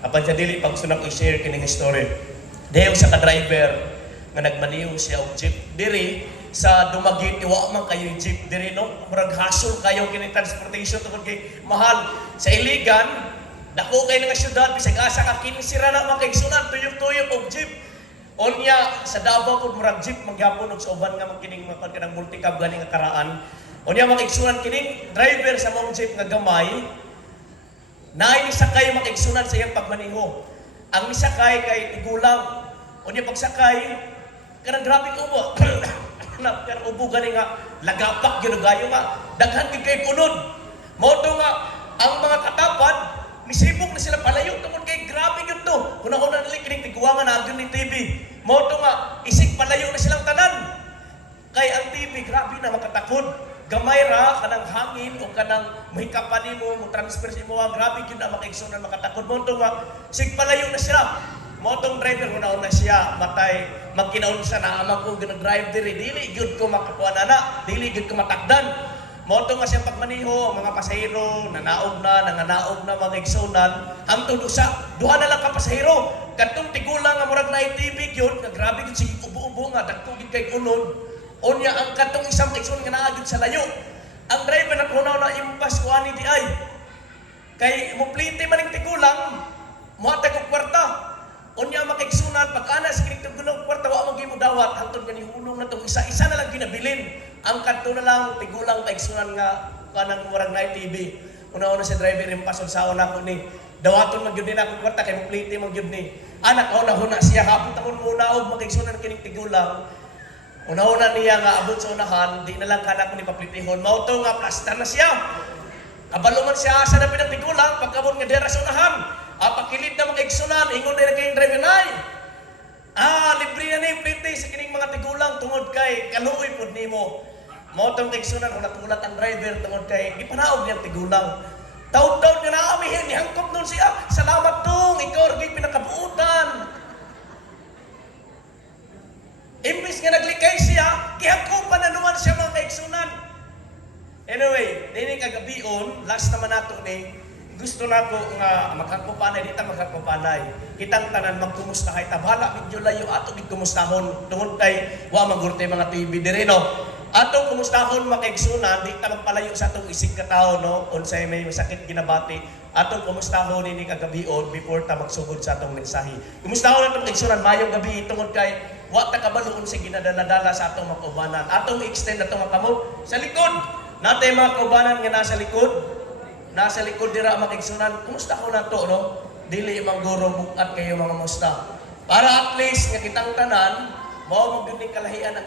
Apan sa dili pag sunang i-share kining story. Dayon sa ka-driver nga nagmaniw siya og jeep diri sa Dumaguete wa man kayo jeep diri no. Murag hasol kayo kini transportation tungod kay mahal sa Iligan. Dako kay nga syudad bisag asa ka kinisira na makaigsunan tuyok-tuyok og jeep. Onya sa Davao pud murag jeep magyapon og sa uban nga kining mga kanang multicab gani nga karaan. Onya makaigsunan kining driver sa mong jeep nga gamay. Naay ni sakay makaigsunan sa iyang pagmaniho. Ang nisakay kay tigulang. Unya pagsakay, kanang grabe ubo. Kanang ubo gani nga lagapak gyud gayo nga daghan gid kay kunod. Mao to nga ang mga katapad misibok na sila palayo tungod kay grabe gyud to. Una-una nila kining tiguangan na agyon ni TV. Mao to nga isig palayo na silang tanan. Kay ang TV grabe na makatakod. Gamay ra kanang hangin o kanang mahikapan nimo mo transfer sa imo grabe gyud na makaigsunan makatakod mo to nga sig palayo na sila. Mo tong driver una siya matay magkinaon sa na amang ko gina-drive diri dili gyud ko makakuan ana dili gyud ko matakdan. Mo to nga siya pagmaniho mga pasahero nanaog na mga igsunan hangtod usa duha na lang ka pasahero kadtong tigulang nga murag na TV gyud nga grabe gyud sig ubo-ubo nga dagko gyud kay unod. Onya ang katong isang igsoon nga naagid sa layo. Ang driver na kunaw na impas ko ani di ay. Kay muplite man ning tigulang, muhatag og kwarta. Onya makaigsunan pag ana sa kining tigulang kwarta wa magimo dawat hangtod gani hulong na tong isa na lang ginabilin. Ang kadto na lang tigulang kaigsunan nga kanang murag na TV. Una-una si driver impas sa una ko ni dawaton magyud ni ako kwarta kay muplite magyud ni. Anak una siya hapon takon muna og makaigsunan kining tigulang. Una-una niya nga abot sa unahan, di na lang kanak ni paplitihon. Mauto nga plastar na siya. Kabalo man siya sa dapit ng tigulang, pagkabot nga dera sa unahan. Pakilid na mga igsunan, ingon na kayong driver nay. Libre na ni plite sa kining mga tigulang tungod kay kaluoy pud nimo. Mauto nga igsunan, ulat-ulat ang driver tungod kay ipanaog niyang tigulang. Taud-taud nga naamihin, nihangkop nun siya. Salamat tong, ikaw rin pinakabuutan. Imbis nga naglikay siya, kihakupan na naman siya mga kaigsunan. Anyway, dini kagabion, last naman nato ni, gusto nako nga makakupanay, dita makakupanay. Kitang tanan magkumusta kay tabala, medyo layo ato di kumustahon. Tungod kay, wa magurte mga TV diri no. Atong kumustahon makaigsunan, di ta magpalayo sa atong isig ka tao no, unsay may masakit ginabati. Atong kumustahon ini kagabion before ta magsugod sa atong mensahe. Kumustahon atong kaigsunan mayong gabi tungod kay wa ta kabaloon sa ginadala-dala sa atong mga kaubanan. Atong extend atong makamot sa likod. Natay mga kaubanan nga nasa likod. Nasa likod dira makaigsunan. Kumustahon nato no? Dili mangguro bukat kayo mga musta. Para at least nga kitang tanan mao mo gyud ning kalahian ang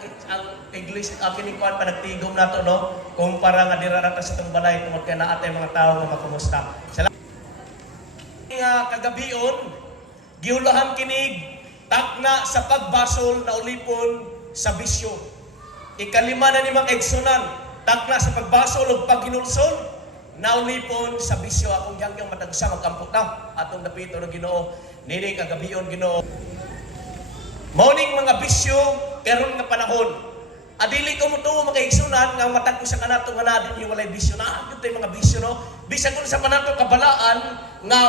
iglesia kini kuan panagtigom nato no kung para nga dira ra ta sa tong balay tungod kay naa tay mga tawo nga makumusta. Nga kagabion giulahan kinig takna sa pagbasol na ulipon sa bisyo. Ikalima na ni mga kaigsunan takna sa pagbasol ug paghinulsol na ulipon sa bisyo. Akong yang matagsa magkampot na atong dapito ng Ginoo nini kagabion Ginoo. Morning mga bisyo, karon nga panahon. Adili ko mo to mga igsunan nga matag ko sa kanato nga nadin hiwalay bisyo na agud tay mga bisyo no. Bisag kun sa panato kabalaan nga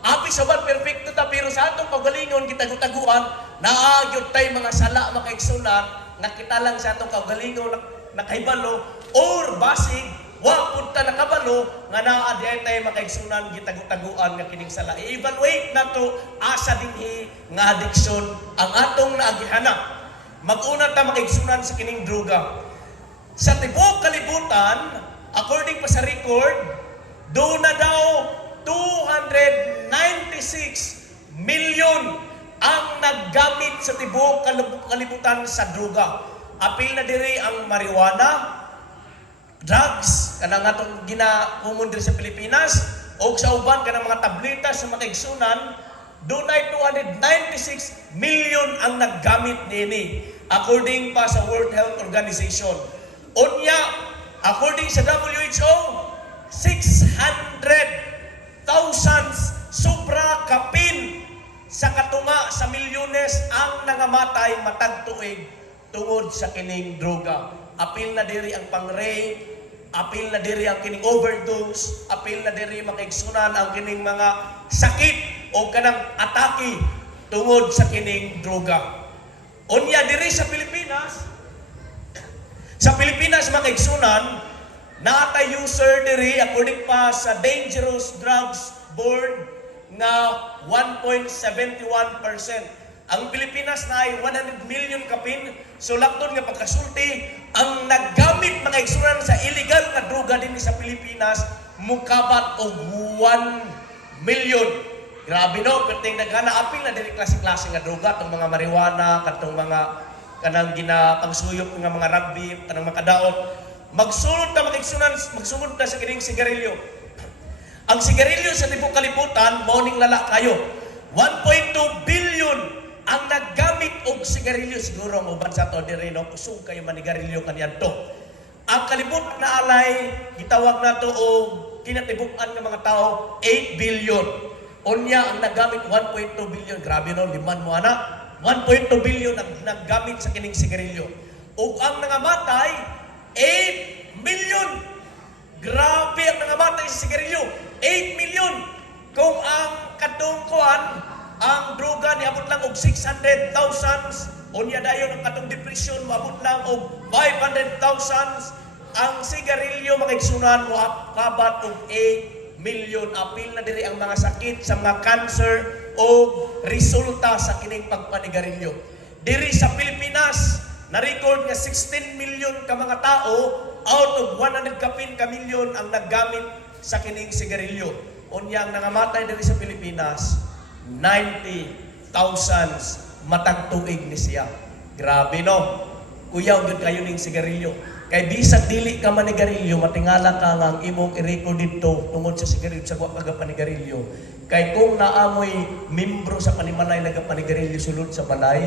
abi sobat perfecto ta pero sa atong kaugalingon kita gutaguan naagyod tay mga sala mga igsunan nga kita lang sa atong kaugalingon nakahibalo or basig wa pud ta nakabalo nga naa di tay mga igsunan gitagu-taguan nga kining sala. I-evaluate nato asa dinhi nga addiction ang atong naagihana. Mag-una ta mga igsunan sa kining droga. Sa tibuok kalibutan, according pa sa record, do na daw 296 million ang naggamit sa tibuok kalibutan sa droga. Apil na diri ang marijuana, drugs, kanang atong ginakumon diri sa Pilipinas, o sa uban kanang mga tableta sa mga igsunan, dunay 296 million ang naggamit nini according pa sa World Health Organization. Unya, according sa WHO, 600,000 sobra kapin sa katunga sa milyones ang nangamatay matag tuig tungod sa kining droga. Apil na diri ang pang-rape, apil na diri ang kining overdose, apil na diri makaigsunan ang kining mga sakit o kanang atake tungod sa kining droga. Unya diri sa Pilipinas mga igsunan, natay user diri according pa sa Dangerous Drugs Board nga 1.71%. Ang Pilipinas na ay 100 million kapin, so lakton nga pagkasulti, ang naggamit mga igsunan sa illegal nga droga din sa Pilipinas, mukabat og 1 million. Grabe no, perting naghana apil na dili klase-klase nga droga, itong mga marijuana, katong mga kanang ginapangsuyop nga mga rugby, kanang makadaot. Magsulod ta mga igsunan, magsunod ta sa kining sigarilyo. Ang sigarilyo sa tibok kalibutan, morning lala kayo. 1.2 billion ang naggamit og sigarilyo. Siguro ang uban sa to diri no, kusog kayo manigarilyo kaniadto. Ang kalibutan na alay, gitawag na to og kinatibukan ng mga tao 8 billion. Unya ang naggamit 1.2 billion. Grabe no, liman mo ana. 1.2 billion ang naggamit sa kining sigarilyo. Ug ang nangamatay 8 million. Grabe ang nangamatay sa sigarilyo. 8 million. Kung ang katungkuan, ang droga ni abot lang og 600,000, unya dayon ang katong depression maabot lang og 500,000. Ang sigarilyo mga igsunan mo kabat og 8 million. Apil na diri ang mga sakit sa mga cancer o resulta sa kining pagpanigarilyo. Diri sa Pilipinas, na-record nga 16 million ka mga tao out of 100 kapin ka milyon ang naggamit sa kining sigarilyo. Unyang nangamatay diri sa Pilipinas, 90,000 matag tuig ni siya. Grabe no. Kuyaw gud kayo ning sigarilyo. Kay bisag dili ka manigarilyo, matingala ka nga ang imong i-record dito tungod sa sigarilyo sa pagapanigarilyo. Kay kung naamoy membro sa panimalay nagapanigarilyo sulod sa balay,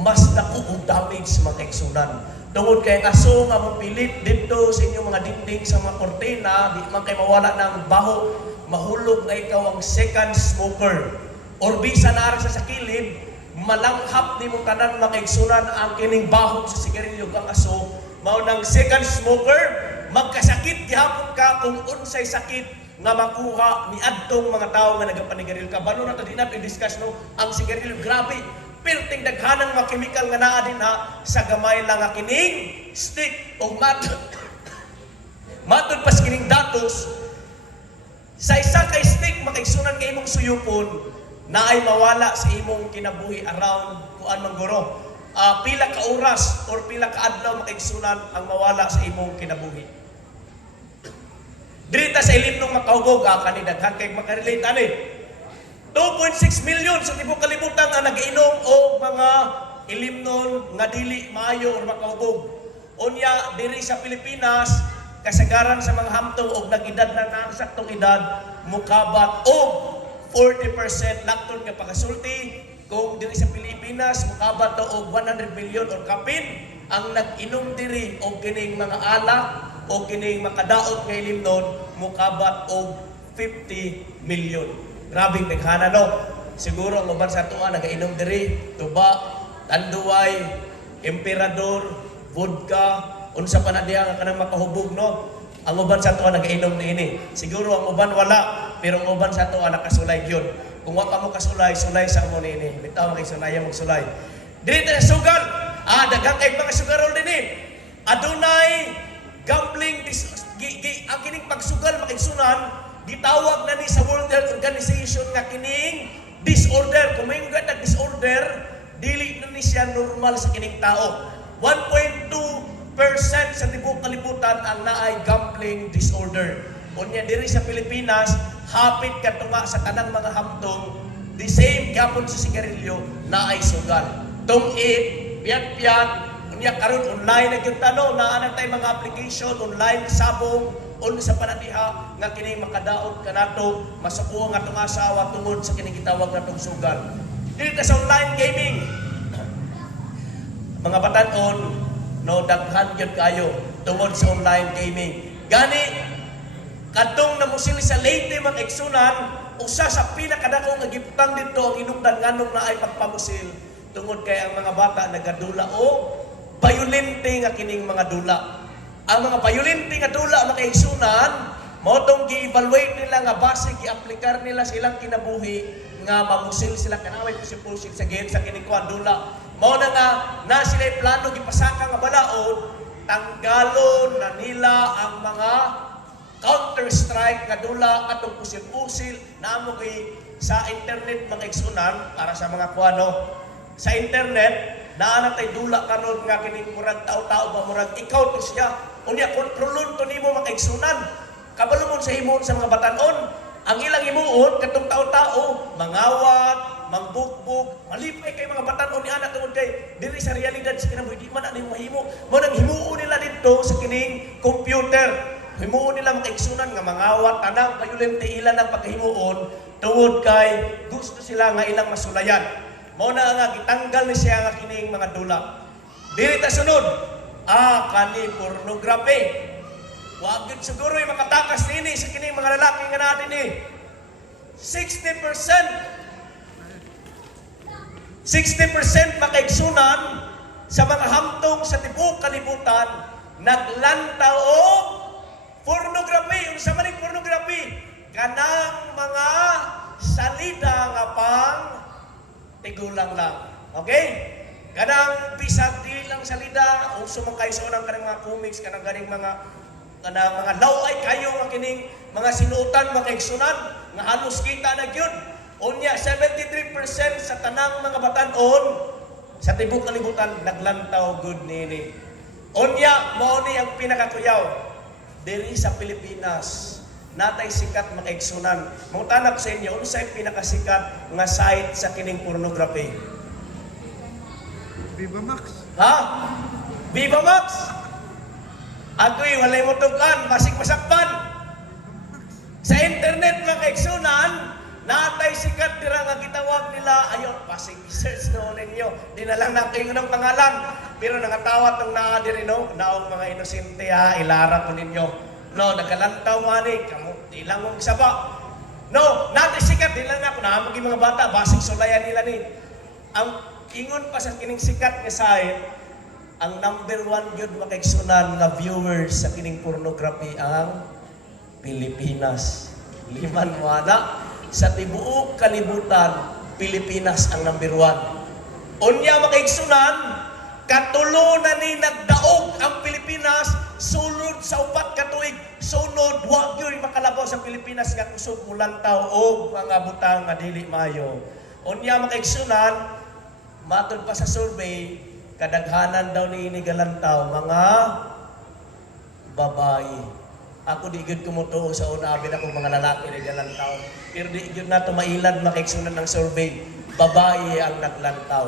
mas dako og damage mga igsunan. Tungod kay aso nga mapilit dito sa inyong mga dingding sa mga kortina, di man kay mawala ng baho, mahulog na ikaw ang second smoker. Or bisan na sa kilid, malanghap ni mo tanan mga igsunan ang kining baho sa sigarilyo kang aso, mao nang second smoker, magkasakit gihapon ka kung unsay sakit nga makuha ni adtong mga tao nga nagapanigarilyo ka. Balo na to din natin i-discuss no, ang sigarilyo grabe. Perting daghanang mga chemical nga naa din ha sa gamay lang nga kining stick o matod pa sa kining datos sa isa kay stick makaigsunan nga imong suyupon na ay mawala sa imong kinabuhi around kuan man guro pila ka oras or pila ka adlaw makaigsunan ang mawala sa imong kinabuhi. Dirita sa ilimnong makahugog kani daghan kay makarelate ani 2.6 million sa tibok kalibutan ang nag-inom o mga ilimnon nga dili maayo or makahubog. Unya diri sa Pilipinas kasagaran sa mga hamtong og nag-edad na nasaktong edad mukabat og 40% lakton nga pakasulti kung diri sa Pilipinas mukabat to og 100 million or kapin ang nag-inom diri og kining mga alak o kining makadaot nga ilimnon mukabat og 50 million. Grabing daghana no. Siguro ang uban sa tuwa nagainom diri tuba, tanduay, emperador, vodka, unsa pa na diha nga kanang makahubog no. Ang uban sa tuwa nagainom niini. Siguro ang uban wala, pero ang uban sa tuwa nakasulay gyud. Kung wa ka mo kasulay, sulay sa mo niini. Bitaw kay sunaya mo sulay. Diri ta sugal. Daghang kay mga sugarol dinhi. Adunay gambling ang kining pagsugal makigsunan gitawag na ni sa World Health Organization nga kining disorder. Kung may nga disorder, dili na ni siya normal sa kining tao. 1.2% sa tibok kalibutan ang naay gambling disorder. Unya diri sa Pilipinas, hapit katunga sa tanang mga hamtong, the same gapon sa sigarilyo naay sugal. Tungit, piyat-piyat, unya karon online na gyud tano na ana tay mga application online sabong on sa panatiha nga kini makadaot kanato masuko nga atong asawa tungod sa kini gitawag natong sugal. Dili sa online gaming. Mga batan-on no daghan gyud kayo tungod sa online gaming. Gani kadtong namusil sa Leyte mga igsunan usa sa pinakadako nga giputang dito ang hinungdan nganong naay pagpamusil tungod kay ang mga bata nagadula o violente nga kining mga dula. Ang mga violente nga dula makaigsunan, mao tong gi-evaluate nila nga base gi-aplikar nila sa ilang kinabuhi, nga mamusil sila kanaway pusil-pusil sa gate sa kinikuan dula. Mao na sila plano gipasaka nga balaod, tanggalon na nila ang mga counter-strike nga dula atong pusil-pusil na amo kay sa internet mga igsunan para sa mga kuano sa internet naa tay dula karon nga kining murag tao-tao ba murag ikaw to siya unya kontrolon to nimo mga igsunan kabalumon sa himuon sa mga batan-on ang ilang himuon katong tao-tao mangawat mangbugbog malipay kay mga batan-on ni ana tungod kay diri sa realidad sa kinabuhi di man ani mahimo mo nang himuon nila didto sa kining computer himuon nila mga igsunan nga mangawat tanang violente ilan ang paghimuon tungod kay gusto sila nga ilang masulayan mao na nga gitanggal ni siya nga kining mga dula dili ta sunod kani pornography wa gyud siguro yung makatakas nini sa kining mga lalaki nga natin ni 60% makaigsunan sa mga hamtong sa tibuok kalibutan naglantaw og pornography. Unsa man ang pornography? Kanang mga salida nga pang tigulang lang. Okay? Kanang bisag dili lang salida, uso man kayo sa unang kanang mga comics, kanang ganing mga laway kayo nga kining mga sinutan makaigsunan nga halos kita na gyud. Unya 73% sa tanang mga batan-on sa tibuok kalibutan naglantaw good nini. Unya mao ni ang pinakakuyaw diri sa Pilipinas natay sikat makaigsunan. Mangutanak sa inyo unsay pinakasikat nga site sa kining pornography? Viva Max. Ha? Viva Max. Agoy walay motukan, basig masakpan. Sa internet makaigsunan natay sikat dira nga gitawag nila ayo pasig search no ninyo di na lang naking ng pangalan pero nangatawat tong naa diri no naong mga inosente ilara ko ninyo no nagalantaw mani kamo ilang mong saba no natay sikat di lang ako na mga mga bata basig sulayan nila ni ang ingon pa sa kining sikat nga site ang number 1 gyud makaigsunan nga viewers sa kining pornography ang Pilipinas liman wala sa tibuok kalibutan, Pilipinas ang number 1. Unya makaigsunan, katulo na ni nagdaog ang Pilipinas, sulod sa 4 ka tuig, sunod, wag yun makalabaw sa Pilipinas nga kusog mulantaw o mga butang nga dili mayo. Unya makaigsunan, matod pa sa survey, kadaghanan daw ni inigalantaw, mga babae. Ako di gyud kumutuo sa una abin akong mga lalaki ni galantaw. Pero di gyud nato mailad makaigsunan ng survey. Babae ang naglantaw.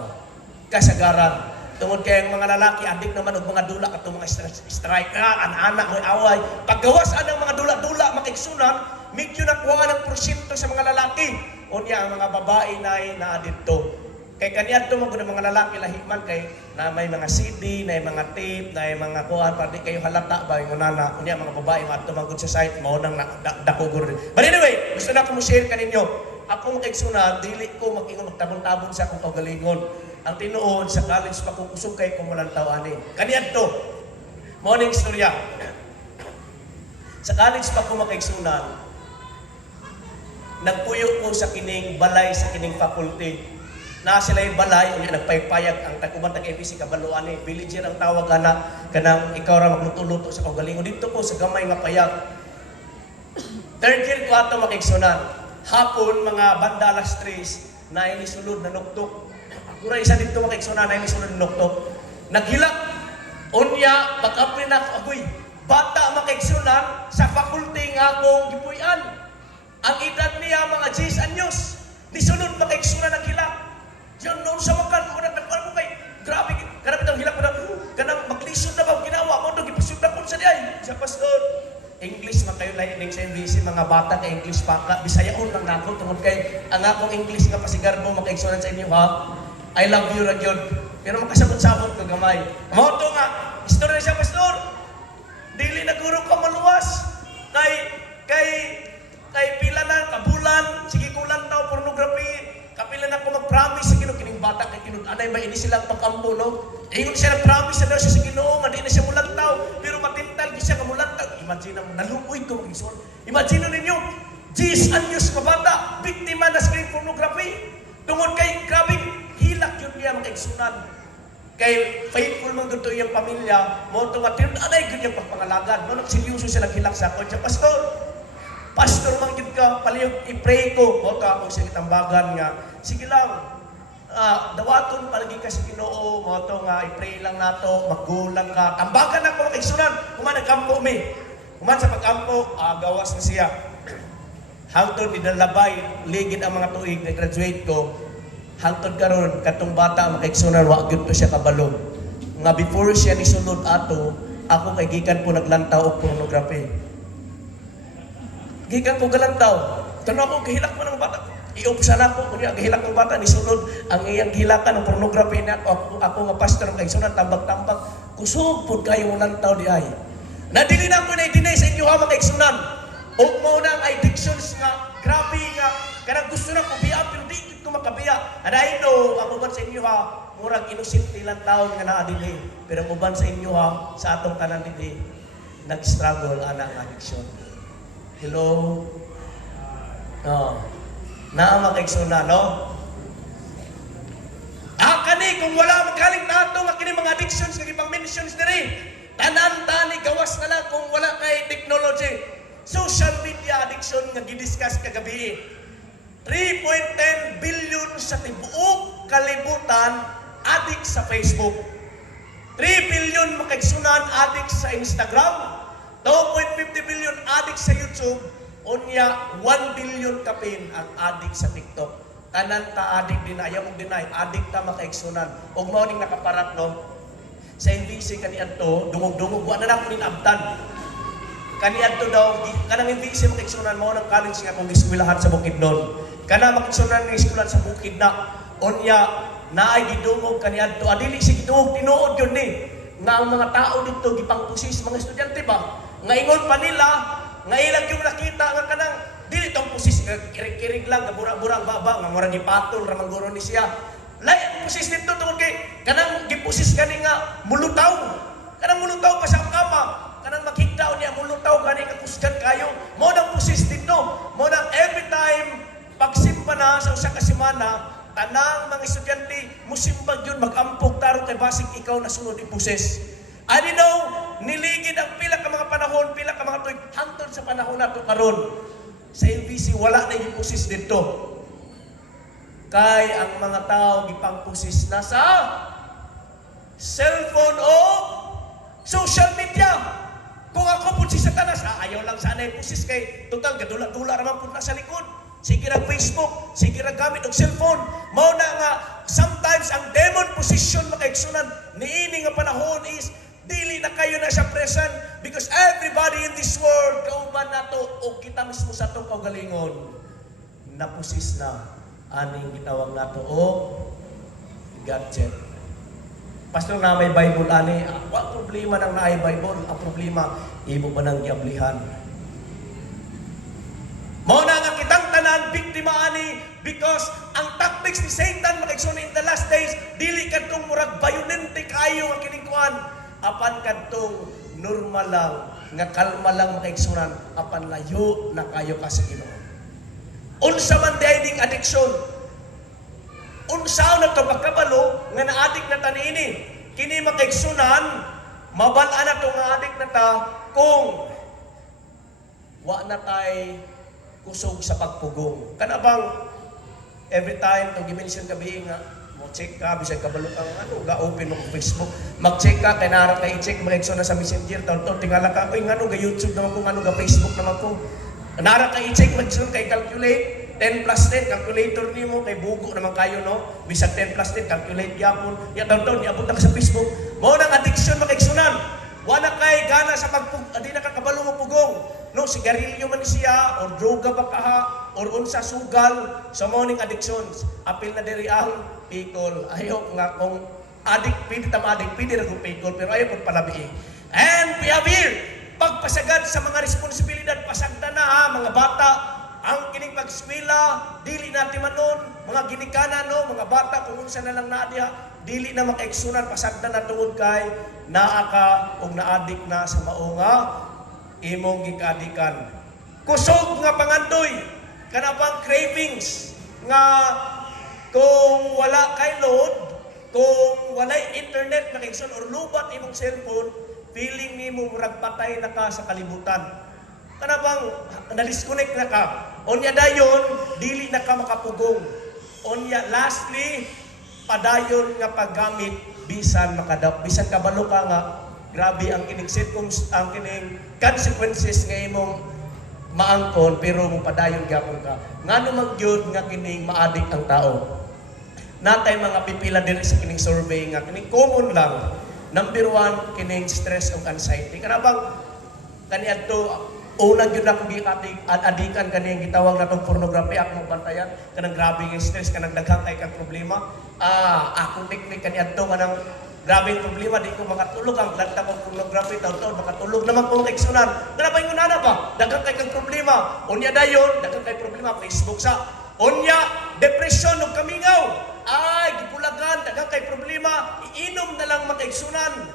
Kasagaran. Tungod kay ang mga lalaki adik naman og mga dula katong mga strike ana-ana moy away. Paggawas anang mga dula-dula makaigsunan, medyo nakuha ng porsyento sa mga lalaki. Unya ang mga babae na didto. Kay kaniadto mo gud mga lalaki lahiman kay na may mga CD, na may mga tape, na may mga kuan pa di kayo halata ba yung nana unya mga babae nga adto magud sa site mao nang dakugur. But anyway, gusto na ko mo share kaninyo. Ako makaigsunan dili ko magingon magtabon-tabon sa akong kaugalingon. Ang tinuod sa college pa ko kusog kay kumulantaw ani. Kaniadto. Morning istorya. Sa college pa ko makaigsunan. Nagpuyo ko sa kining balay sa kining faculty. Na sila yung balay, ulit nagpaypayag ang taguban ng ABC kabaluan ni villager ang tawag kanang ikaw ra magluto-luto sa kaugalingon dito ko sa gamay nga payag. Third year ko ato makaigsunan. Hapon mga banda alas 3 na inisulod na nuktok. Ako ra isa dito makaigsunan na inisulod na nuktok. Naghilak unya pag-apri na agoy bata makaigsunan sa faculty nga akong gipuy-an. Ang edad niya mga 10 anyos. Nisunod makaigsunan ang hilak. Diyan noon sa makan, muna nagpano mo kay, grabe, kanang itang hilap mo na, kanang maglisod na ba ginawa mo, doon, ipasyon na po sa diay. Sa pastor, English man kayo lahining sa MBC, mga bata ka English pa ka, Bisayaon lang na ako, tungod kay, ang akong English nga pasigarbo, makaigsunan sa inyo ha, I love you ragyod. Pero makasabot-sabot ko gamay. Moto nga, istorya siya pastor, dili na guro ka maluwas, kay pila na, kabulan, sige kulang tao, pornography, kapila na ko mag-promise sa Ginoo kining bata kay kinud-anay ba ini silang pagkampo no. Ingon siya nag-promise na daw siya sa Ginoo nga di na siya mulantaw pero matintal gi siya ka mulantaw. Imagine mo naluoy ko mag-isor. Imagine ninyo 10 anyos ka bata biktima na screen pornography. Tungod kay grabe hilak yun niya mga igsunan. Kay faithful man dito yung pamilya, mo ito nga, tinanay yun yung pagpangalagad. No, nagsilyoso sila hilak sa ako. Siya, Pastor man yun ka, palihog, i-pray ko. Mo ito akong sige tambagan nga. Sige lang, dawaton palagi ka sa Ginoo. Mo ito nga, i-pray lang nato, maggulang ka. Tambagan ako mga igsunan. Kuman nagkampo mi. Kuman sa pagkampo, gawas na siya. Hangtod idalabay, ligid ang mga tuig na graduate ko. Hangtod karon katong bata ang makaigsunan, wa gyud ko siya kabalo. Nga before siya nisulod ato, ako kay gikan po naglantaw og pornography. Gikan ko galantaw. Tanong ako gihilak man ang bata. Iupsa na ko kunya gihilak ng bata nisulod ang iyang gilakan ng pornography na ako nga pastor kay igsunan tambag-tambag. Kusog pud kayo lantaw di ay. Nadili na ko na i-deny sa inyo ha mga igsunan. O mo na ang addictions nga, grabe nga, kanang gusto na ko biya, pero di ko makabiya. And I know, ang uban sa inyo ha, murag inosente lang taon nga naadili. Pero ang uban sa inyo ha, sa atong kanan dili, nag-struggle ana ang addiction. Hello? Naa makaigsunan, no? Kani, kung wala magaling nato, nga kini mga addictions, nga ibang mentions diri, tanan-tani, gawas na lang kung wala kay technology. Social media addiction nga gidiscuss kagabi. 3.10 billion sa tibuok kalibutan addict sa Facebook. 3 billion makaigsunan addict sa Instagram. 2.50 billion addict sa YouTube. Unya 1 billion kapin ang addict sa TikTok. Tanan ta addict din ayaw mong deny, addict ta makaigsunan. Og mao ning nakaparat no. Sa NBC kaniadto, dungog-dungog wa na nako nin abtan. Kaniadto daw, kanang NBC makaigsunan mo ng college nga kung eskwelahan sa Bukidnon. Kana makaigsunan ng eskwelahan sa Bukid na. Unya, naay gidungog kaniadto. Adili si gidungog, tinuod yun ni. Nga ang mga tao dito, gipangpusis, mga estudyante ba? Nga ingon pa nila, nga ilang yung nakita, nga kanang, dili itong pusis, kirig-kirig lang, nga burang-burang baba, nga murang ipatol, ramang guro ni siya. Lain, pusis dito, tungkol kay, kanang gipusis gani nga, mulutaw. Kanang mulutaw pa sa kama. Kanang makikdaw niya, mulutaw gani nga kusgan kayo. Mo nang pusis dito. Mo nang every time, pagsimba na sa usa ka semana, tanang mga estudyante, musimbag yun, mag-ampog taro kay basig ikaw na sunod ipusis. Ani daw, niligid ang pila ka mga panahon, pila ka mga tuig, hangtod sa panahon na ito karon. Sa NBC, wala na yung pusis dito. Kay ang mga tao, gipangpusis na sa cellphone o social media. Kung ako po si Satanas, ayaw lang sana yung pusis kay total, gadula-dula naman po na sa likod. Sige ra Facebook, sige ra gamit og cellphone. Mao na nga, sometimes ang demon position makaigsunan, niini nga panahon is, dili na kayo na siya present because everybody in this world, kauban nato o kita mismo sa itong kaugalingon, napusis na aning gitawag nato o gadget. Pastor na may Bible ani, ang problema nang naay Bible, ang problema, imo ba nang giablihan? Mao na nga kitang tanan, biktima ani, because ang tactics ni Satan makaigsunan in the last days, dili kadtong murag bayonente kayo ang kinikuan, apan kadtong normal lang, nga kalma lang makaigsunan, apan layo na kayo ka sa Ginoo. Unsa man ding addiction, unsaon na to pagkabalo nga naadik na taniini. Kini makaigsunan, mabalaan na to nga adik na ta kung wa na tay kusog sa pagpugong. Kana bang every time nung gimension gabi nga mo check ka bisan kabalo kang ga-open mo Facebook, mag-check ka kay nara kay i-check makaigsunan sa Messenger taon tingala ka oy ngano ga YouTube naman ko ngano ga Facebook naman ko. Nara kay i-check mag-check kay calculate 10 plus 10, calculator ni mo, kay bugo naman kayo, no? Bisag 10 plus 10, calculate yapon. Ya taon-taon, iabot na ka sa Facebook. Mao nang addiction makaigsunan. Wala kay gana sa di na kakabalo mo pugong. No, sigarilyo man siya, or droga ba kaha, or unsa sugal, sa morning addictions. Apil na diri ang pikol. Ayaw nga kung addict, pwede na kung pikol, pero ayaw kung palabi. And we have here, pagpasagad sa mga responsibilidad, pasagda na ha, mga bata, ang kining pag-eskwela, dili natin manon, mga ginikanan, no, mga bata, kung unsa na lang naadiha, dili na makaigsunan, pasagda na tungod kay, naa ka, o naadik na sa maunga, imong gikadikan. Kusog nga pangandoy, kanapang cravings nga kung wala kay load, kung walay internet na kaigsoon or lubat imong cellphone, feeling nimo murag patay na ka sa kalibutan. Kanapang na-disconnect na ka. Onya dayon, dili na ka makapugong. Onya lastly, padayon nga paggamit bisan kabalo ka nga grabe ang kining consequences nga imong maangkon pero mong padayon gyapon ka. Ngano man gyud nga kining maadik ang tao. Natay mga pipila diri sa kining survey nga kining common lang. Number 1 kining stress ug anxiety. Kanabang kaniadto una gyud ako adikan kaniyang gitawag natong pornography akong bantayan kanang grabe nga stress kanang daghang kay kang problema. Akong teknik kaniadto kanang grabe yung problema, di ko makatulog ang lanta ko pornography, taon-taon makatulog naman kong eksunan. Grabe yung nana ba? Dagang kay kang problema. Unya dayon, dagang kay problema, Facebook sa. Unya, depression o kamingaw. Ay, gipulagan, dagang kay problema, iinom na lang makaiksunan.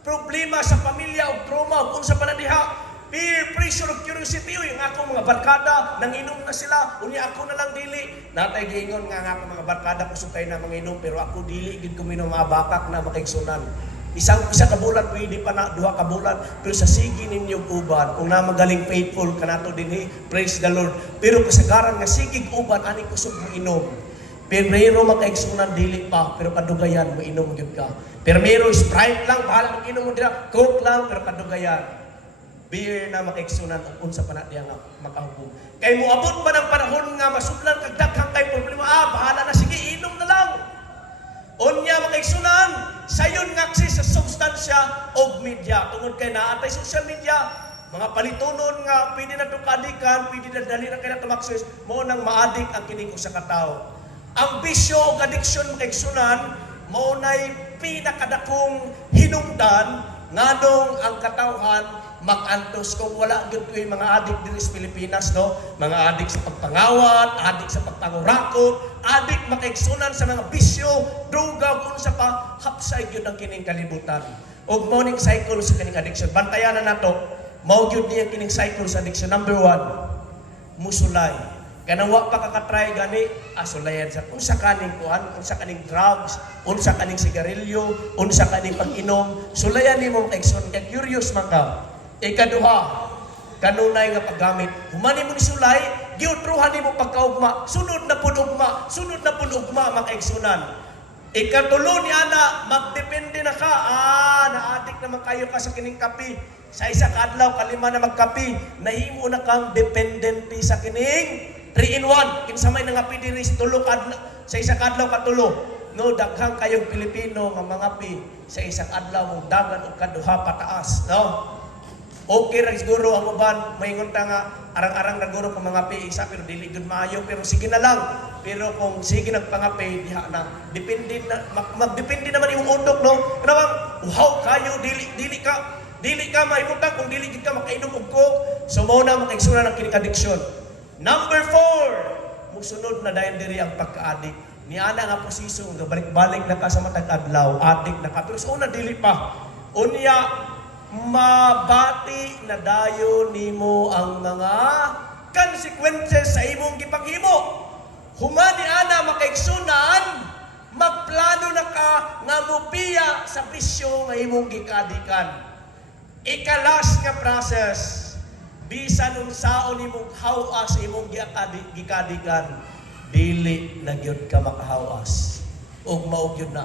Problema sa pamilya o trauma, kung sa panadiha. Peer pressure of curiosity, yung ako mga barkada, nanginom na sila, unya ako na lang dili. Natay giingon nga ako mga barkada ko sukay na manginom, pero ako dili gid ko minom mga bakak na makaigsunan. Isa ka bulan pwede pa na, 2 ka bulan, pero sa sige ninyong uban, kung na magaling faithful kanato dinhi, praise the Lord. Pero kasagaran nga sigig uban ani kusog mo inom. Pero makaigsunan dili pa, pero kadugayan mo inom gyud ka. Pero meron Sprite lang, bahala mag-inom mo dira, Coke lang, pero kadugayan. Beer na makaigsunan o unsa pa na diya nga makahubog. Kay moabot pa ng panahon nga masudlan kag daghang kay problema, bahala na sige inom na lang. Unya makaigsunan sayon nga access sa substansya og media tungod kay naatay social media, mga palitonon nga pwede na to kadikan, pwede na dali na kay na access mo nang maadik ang kining usa ka tawo. Ang bisyo ug addiction makaigsunan mao nay pinakadakong hinungdan nganong ang katawhan makantos kung wala gyud koy mga adik diri sa Pilipinas, no? Mga adik sa pagpangawat, adik sa pagpangurakot, adik makaigsunan sa mga bisyo, droga kun sa pa hapsay gyud ang kining kalibutan. Og morning cycle sa kining addiction. Bantayan na nato, mao gyud niya kining cycle sa addiction. Number 1, musulay. Kanang wa pa kakatry gani, asulayan sa unsa kaning kuan, unsa kaning drugs, unsa kaning sigarilyo, unsa kaning pag-inom, sulayan nimo makaigsunan kay curious man ka. Ikaduha, kanunay nga paggamit. Humani mo ni sulay, giutruhan nimo pagkaugma, sunod na pud ugma makaigsunan. Ikatulo ni ana, magdepende na ka. Naadik naman kayo ka sa kining kape. Sa isa ka adlaw, kalima na magkape, nahimo na kang dependente sa kining 3-in-1. Kinsamay na nga pidiri sa tulo adlaw, sa isa ka adlaw katulo. No, daghang kayong Pilipino nga mga pi sa isang adlaw mong dagan o kaduha pataas, no? Okay ra siguro ang uban maingon ta nga arang-arang na guro kung mga pi isa pero dili gud maayo, pero sige na lang. Pero kung sige nagpangape diha na depende na magdepende naman imong utok, no? Kanang uhaw kayo dili ka maibutang kung dili gid ka makainom og coke. So mao na makaigsunan ang kining addiction. Number 4, musunod na dayon diri ang pagka-addict. Ni ana nga proseso nga balik-balik na ka sa matag adlaw, addict na ka pero so na dili pa. Unya mabati na dayon nimo ang mga consequences sa imong gipanghimo. Humani ana makaigsunan, magplano na ka nga mopiya sa bisyo nga imong gikadikan. Ikalas nga process, bisan unsaon imong hawas imong gikadikan, dili na gyud ka makahawas. Ug mao gyud na.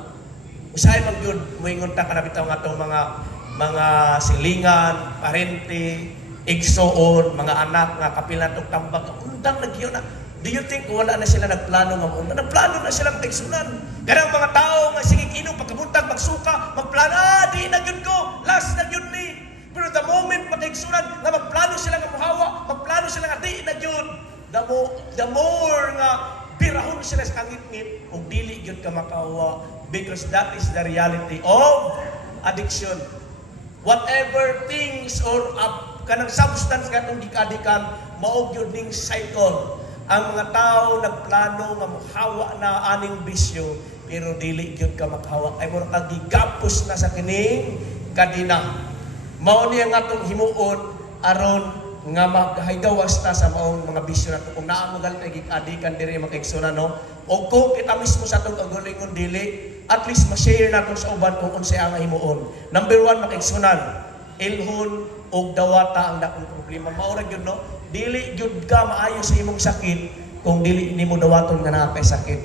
Usahay man gyud moingon ta kana bitaw nga tong mga silingan, parente, igsoon, mga anak nga kapilan og tambag, undang nagyo na. Do you think wala na sila nagplano nga undang? Nagplano na sila magkaigsunan. Ganang mga tao nga sige inom pagkabuntag magsuka, magplano, di na gyud ko, last na gyud ni. Pero the moment magkaigsunan nga magplano sila nga muhawa, magplano sila nga di na gyud. The more nga birahon sila sa kangit-ngit ug dili gyud ka makawa, because that is the reality of addiction. Whatever things or kanang substance nga itong gikadikan, maog yun ning cycle. Ang mga tao nagplano nga muhawa na aning bisyo, pero dili yun ka makahawa. Ay mo kang gigapos na sa kining kadina. Mao niya nga itong himuon aron nga maghaygawas ta sa maong mga bisyo nato kung naa mo galit adikan diri mga kaigsunan no o kung kita mismo sa atong kagalingon dili at least ma-share nato sa uban kung unsay ang himuon. Number 1 mga kaigsunan, ilhon og dawata ang dakong problema. Mao ra gyud no, dili gyud ka maayo sa imong sakit kung dili nimo dawaton nga naa kay sakit.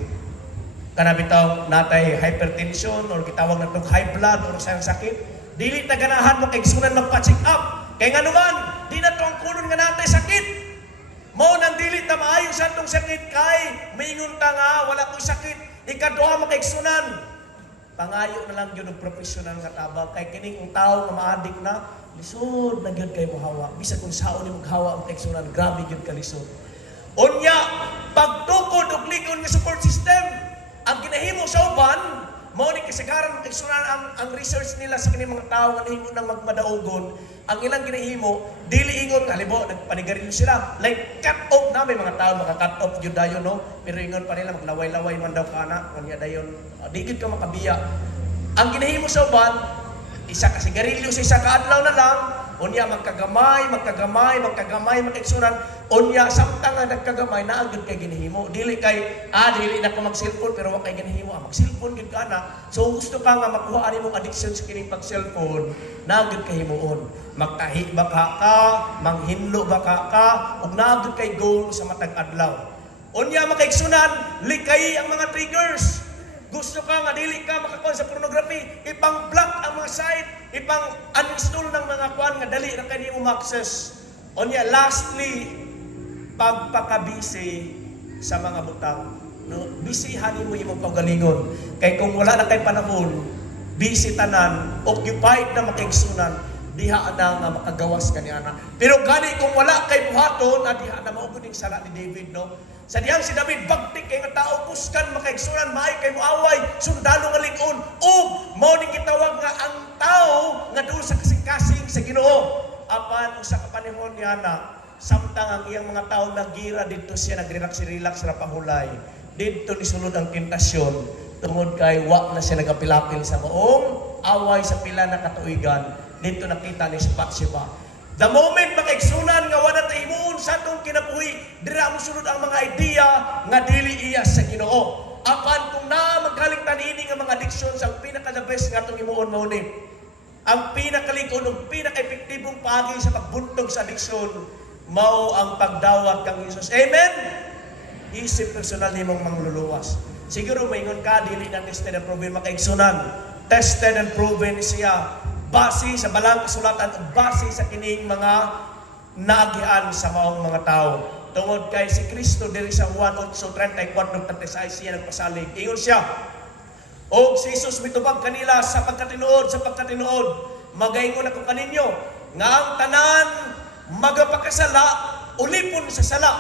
Kana bitaw natay hypertension or gitawag natong high blood or sa sakit, dili ta ganahan mo kaigsunan magpa-check up. Kay nga naman, di na to ang kulon nga natay sakit. Mao nang dili ta maayo sa atong sakit kay maingon ta nga wala ko'y sakit. Ikaduha makaigsunan. Pangayo na lang yun ng professional nga tabang kay kining ang tao nga maadik na lisod na gyud kay mohawa. Bisag kung saon ni maghawa ang kaigsunan, grabe gyud ka lisod. Unya, pagtukod og likon nga support system, ang ginahimo sa uban mao ni kasagaran kaigsunan ang research nila sa kining mga tao nga nahimo nang magmadaogon. Ang ilang ginahimo, dili ingon, halibo, nagpanigarilyo sila. Like, cut off na, may mga tao, mga cut off yun dayon, no? Pero ingon pa nila, maglaway-laway man daw ka na, kanya dayon, di gid ka makabiya. Ang ginahimo sa uban, isa ka sigarilyo sa isa ka adlaw na lang, unya magkagamay, magkaigsunan, unya samtang nga nagkagamay, naagod kay ginahimo. Dili kay, dili na ko mag-cellphone, pero wag kay ginahimo, mag-cellphone gid ka na. So gusto ka nga makuha ani mong addiction sa kining pag-cellphone, naagod kay himuon. Magtahi ba ka, manghinlo ba ka, ug naagod kay goal sa matag adlaw. Unya makaigsunan, likay ang mga triggers. Gusto ka nga dili ka makakuha sa pornography, ipang-block ang mga site, ipang-uninstall ng mga kuan nga dali ra kay nimo ma-access. Unya lastly, pagpakabisi sa mga butang. No, bisihan mo imong kaugalingon. Kay kung wala na kay panahon, busy tanan, occupied na makaigsunan, diha na nga makagawas kaniana. Pero gani kung wala kay buhaton, diha na maugod ning sala ni David, no? Sa diyang si David, bagtik kay nga tao, kuskan, makaigsunan, maay kay muaway, sundalo nga lingon, o mao ni gitawag nga ang tao nga doon sa kasing-kasing sa Ginoo. Apan usa ka panahon niya na samtang ang iyang mga tao nagira dito siya nagrelax-relax ra pahulay. Dito ni sulod ang tentasyon tungod kay wa na siya nagapilapil sa maong away sa pila na katuigan. Dito nakita ni si Bathsheba. The moment makaigsunan nga wala ta himuon sa atong kinabuhi, dira mo sulod ang mga idea nga dili iya sa Ginoo. Apan kung na magkaligtan ini nga mga addiction ang pinaka-the best nga atong himuon mao ni. Ang pinakalikon ug pinaka-epektibong pagi sa pagbuntog sa addiction mao ang pagdawat kang Hesus. Amen. Isip personal nimong mangluluwas. Siguro maingon ka dili na tested and proven makaigsunan. Tested and proven siya base sa balang kasulatan o base sa kining mga naagian sa maong mga tao. Tungod kay si Kristo diri sa Juan 8:34-36 siya nagpasalig. Ingon siya, o si Jesus mitubag kanila sa pagkatinuod, magaingon ako kaninyo, nga ang tanan magapakasala, ulipon sa sala.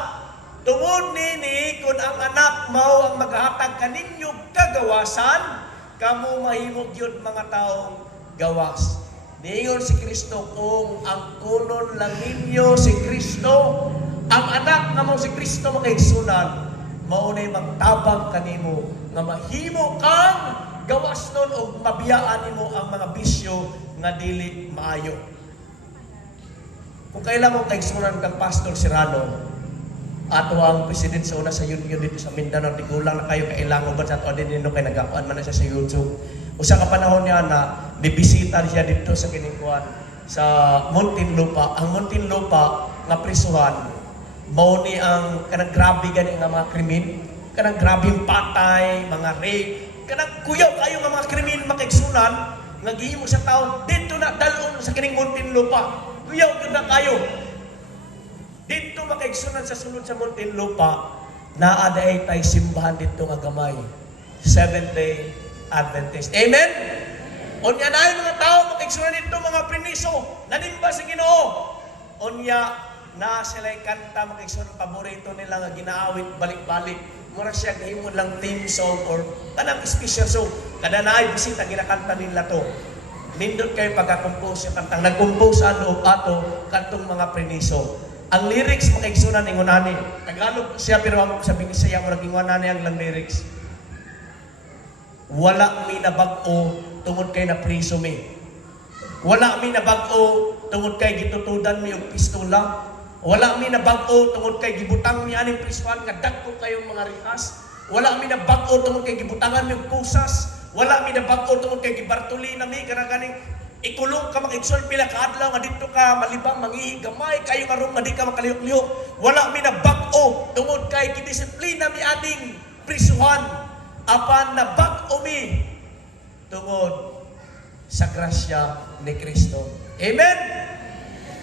Tungod nini, kung ang anak mao ang maghahatag kaninyo kagawasan, kamo mahimog yun mga taong gawas. Niingon si Kristo, kung ang kulon lang ninyo si Kristo, ang anak nga mo si Kristo makaigsunan, maunay magtabang kanimo, nga mahimo kang gawas nun o mabiyaan nimo ang mga bisyo nga dili maayo. Kung kailan mo kaigsunan kang Pastor Serrano, ato ang president sa una sa union dito sa Mindanao, di kulang na kayo kailangan ba sa ato din nino kay nagakuan man na siya sa YouTube. Usa ka panahon niya na bibisita siya dito sa kinikuan sa Muntinlupa. Ang Muntinlupa nga prisuhan mao ni ang kanang grabe gani nga mga krimen, kanang grabing patay, mga rape, kanang kuyaw kayo nga mga krimen makaigsunan nga gihimo sa tawo dito na dalon sa kining Muntinlupa. Kuyaw gyud na kayo. Dito makaigsunan sa sulod sa Muntinlupa, naaday tay simbahan dito nga gamay. Seventh-day Adventist. Amen? Unya na mga tao makaigsunan dito mga priniso, nanimba sa Ginoo. Unya na sila'y kanta makaigsunan paborito nila nga ginaawit balik-balik. Mura siya gahimon lang theme song or tanang special song. Kada naay bisita ginakanta nila to. Nindot kayo pagka-compose yung kantang nag-compose ano ato kantong mga priniso. Ang lyrics makaigsunan ingunani. Tagalog siya pero ang sabi siya mo naging wanani ang lang lyrics. Wala mi nabag-o tungod kay na priso mi. Wala mi nabag-o tungod kay gitutudan mi og pistola. Wala mi na bag-o tungod kay gibutang ni aning prisuhan nga dagko kayong mga rihas. Wala mi na bag-o tungod kay gibutangan mi og kusas. Wala mi na bag-o tungod kay gibartuli na mi kanang ikulong ka makigsul pila ka adlaw nga didto ka malibang mangihigamay kayo karon nga di ka makalihok-lihok. Wala mi na bag-o tungod kay gidisiplina mi aning prisuhan apan na bag-o mi tungod sa grasya ni Kristo. Amen.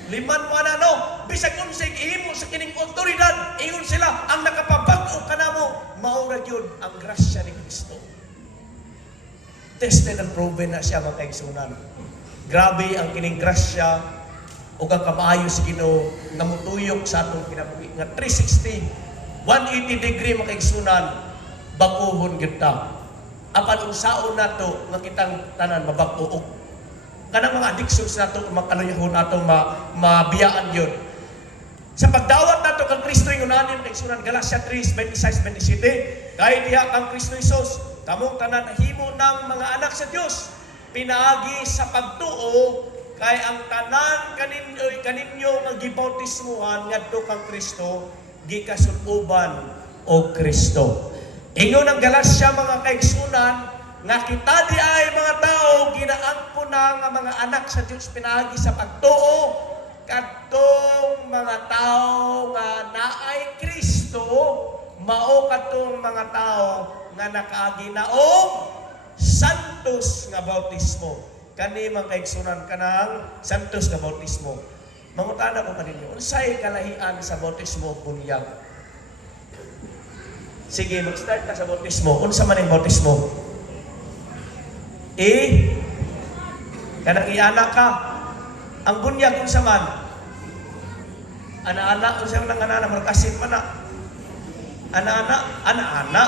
Liman mo no, bisag unsay ihimo sa kining otoridad, ingon sila ang nakapabag-o kanamo mao ra gyud ang grasya ni Kristo. Tested and proven na siya mga kaigsunan. Grabe ang kining grasya o ang kamaayo sa Ginoo nga mutuyok sa atong kinabuhi nga 360 180 degree mga kaigsunan bag-ohon gyud ta. Apan unsaon nato nga kitang tanan mabag-o kanang mga addictions nato makaluyahon nato mabiyaan yun. Sa pagdawat nato kang Kristo ingon ani kaigsunan Galatia 3:26-27 kay diha kang Kristo Jesus kamong tanan himo ng mga anak sa Dios pinaagi sa pagtuo kay ang tanan kaninyo nga gibautismuhan ngadto kang Kristo gikasunuban o Kristo. Ingon ang Galatia mga kaigsunan nga kita di ay mga tao ginaangko na nga mga anak sa Diyos pinaagi sa pagtuo kadtong mga tao nga naay Kristo mao kadtong mga tao nga nakaagi na og santos nga bautismo. Kani mga kaigsunan kanang santos nga bautismo. Mangutana ko kaninyo unsay kalahian sa bautismo bunyag? Sige, mag-start ka sa bautismo. Unsa man ang bautismo? Kanang iana ka. Ang bunyag kung saman. Ana-ana, kung saman ng ana-ana, marakasin pa na. Ana-ana.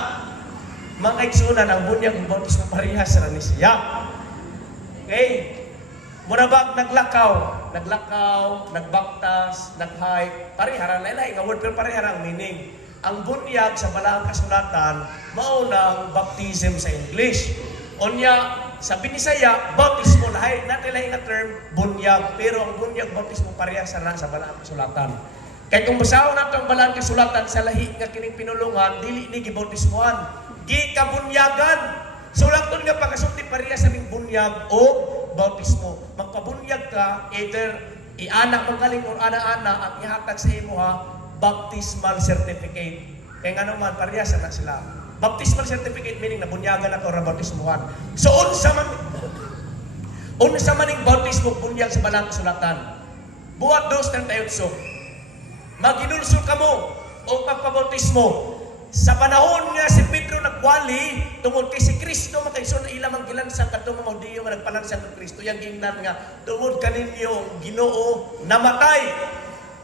Mga kaigsunan, ang bunyag, ang bautismo parehas sa ni siya. Okay? Murabag naglakaw, nagbaktas, nag-hike, parehara, lailay, nga word pero parehara ang meaning. Ang bunyag sa balaang kasulatan, maunang baptism sa English. Onya, sa Binisaya, bautismo lahay, natin nga term, bunyag. Pero ang bunyag, bautismo parehas sa balaang kasulatan. Kaya kung basaw na itong balaang kasulatan sa lahi nga kining pinulungan, dili ni gibautismohan, gikabunyagan. So lang doon nga pagkasulti parehas sa ning bunyag o bautismo. Magpabunyag ka, either ianak magaling o ana-ana ang ihatag sa imo ha, baptismal certificate. Kaya nga naman, parehas na sila. Baptismal certificate meaning nabunyagan na ito o bautismuhan. So, unsa man yung bautismo bunyag sa balang kasulatan. Buhat 2:38. Maginulsol ka mo o pagpabautismo. Sa panahon nga si Pedro nagwali, tungod kay si Kristo makaigsoon na ilang ang gilansang katong mga Hudiyo nga nagpalansang kay Kristo. Yang gingnan nga, tungod kaninyo ang Ginoo namatay.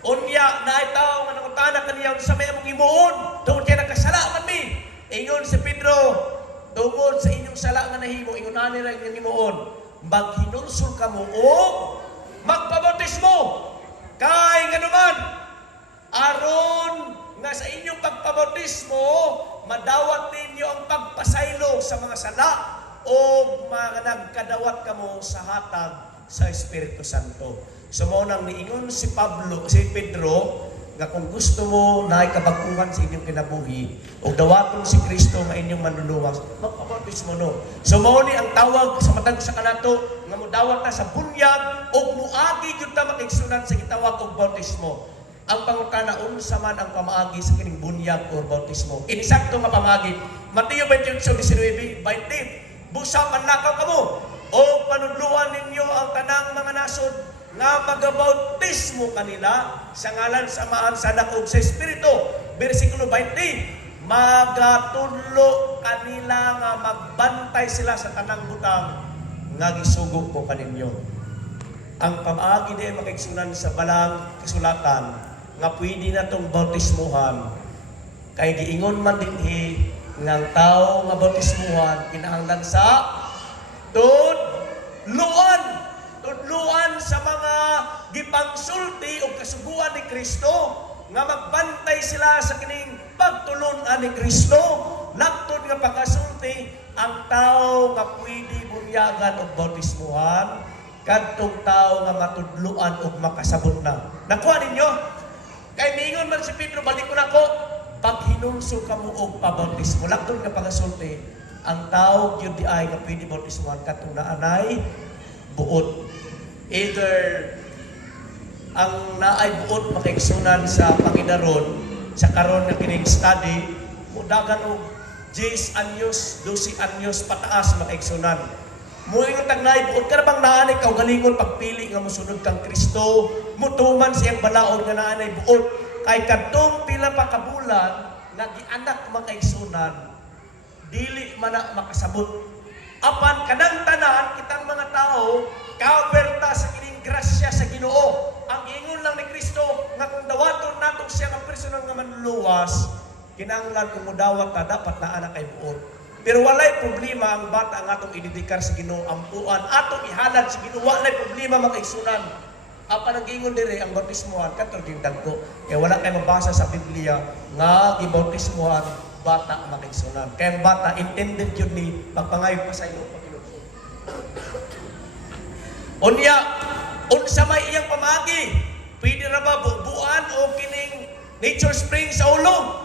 Unya na ay tao nga nangutana kaniya sa may among imuon tungod kay nakasala man mi. Ingon si Pedro, tungod sa inyong sala nga nahimo, ingon ani lang inyong imuon, maghinulsol kamo o magpabautismo. Kay nganuman aron nga sa inyong pagpabautismo madawat ninyo ang pagpasaylo sa mga sala o mga nagkadawat kamo sa hatag sa Espiritu Santo. So mo nang niingon si Pedro nga kung gusto mo na ikabaguhan sa inyong kinabuhi o dawaton si Kristo nga inyong manluluwas, magpabautismo no. So mao ni ang tawag sa matag sa kanato nga modawat ta sa bunyag o muagi gyud ta makigsunan sa gitawag og bautismo. Ang pangutana unsa man ang pamaagi sa kining bunyag o bautismo. Inisakto nga pamaagi. Mateo 28:19, busa panlakaw kamo o panudluan ninyo ang tanang mga nasod nga magabautismo kanila sa ngalan sa Amahan sa Anak ug sa Espiritu. Bersikulo 20, magatudlo kanila nga magbantay sila sa tanang butang nga gisugo ko kaninyo. Ang pamaagi diay makigsunan sa balang kasulatan nga pwede na tong bautismuhan kay giingon man dinhi nga tao nga bautismuhan kinahanglan sa tudluan sa mga gipangsulti o kasuguan ni Kristo nga magbantay sila sa kining pagtulon ni Kristo. Laktod nga pagkasulti ang tao nga pwede bunyagan o bautismuhan kadtong tao nga matudluan o makasabot na. Nakuha ninyo? Kay mingon man si Pedro, balik ko na ko, pag hinulso ka mo og pabautismo, lakton nga pangasulti, ang tao gyud di ay nga pwede bautismuhan katong naanay buot. Either ang naay buot makaigsunan sa Panginoon sa karon nga kining study, mudagan og 10 anyos, 12 anyos pataas makaigsunan. Muingon tag naay buot ka na bang naanay kaugalingon pagpili nga mosunod kang Kristo, mutuman siyang balaod nga naanay buot kay kadtong pila pa ka bulan nga gianak makaigsunan, dili man na makasabot. Apan kanang tanan kitang mga tao kaberta sa kining grasya sa Ginoo. Ang ingon lang ni Kristo nga kung dawaton nato siya nga personal nga manluluwas, kinahanglan kung mudawat ta dapat na anak kay buot. Pero walay problema ang bata nga atong idedikar sa Ginoo, ampuan atong ihalad sa Ginoo, walay problema makaigsunan. Apan ang ingon dire ang bautismuhan katong ging dagko. Kaya wala kay mabasa sa Biblia nga gibautismuhan bata makaigsunan. Kaya ang bata intended yun ni pagpangayo pa sa iyong Panginoon. Unya, unsa may iyang pamagi? Pwede ra ba buuan o kining nature spring sa ulo?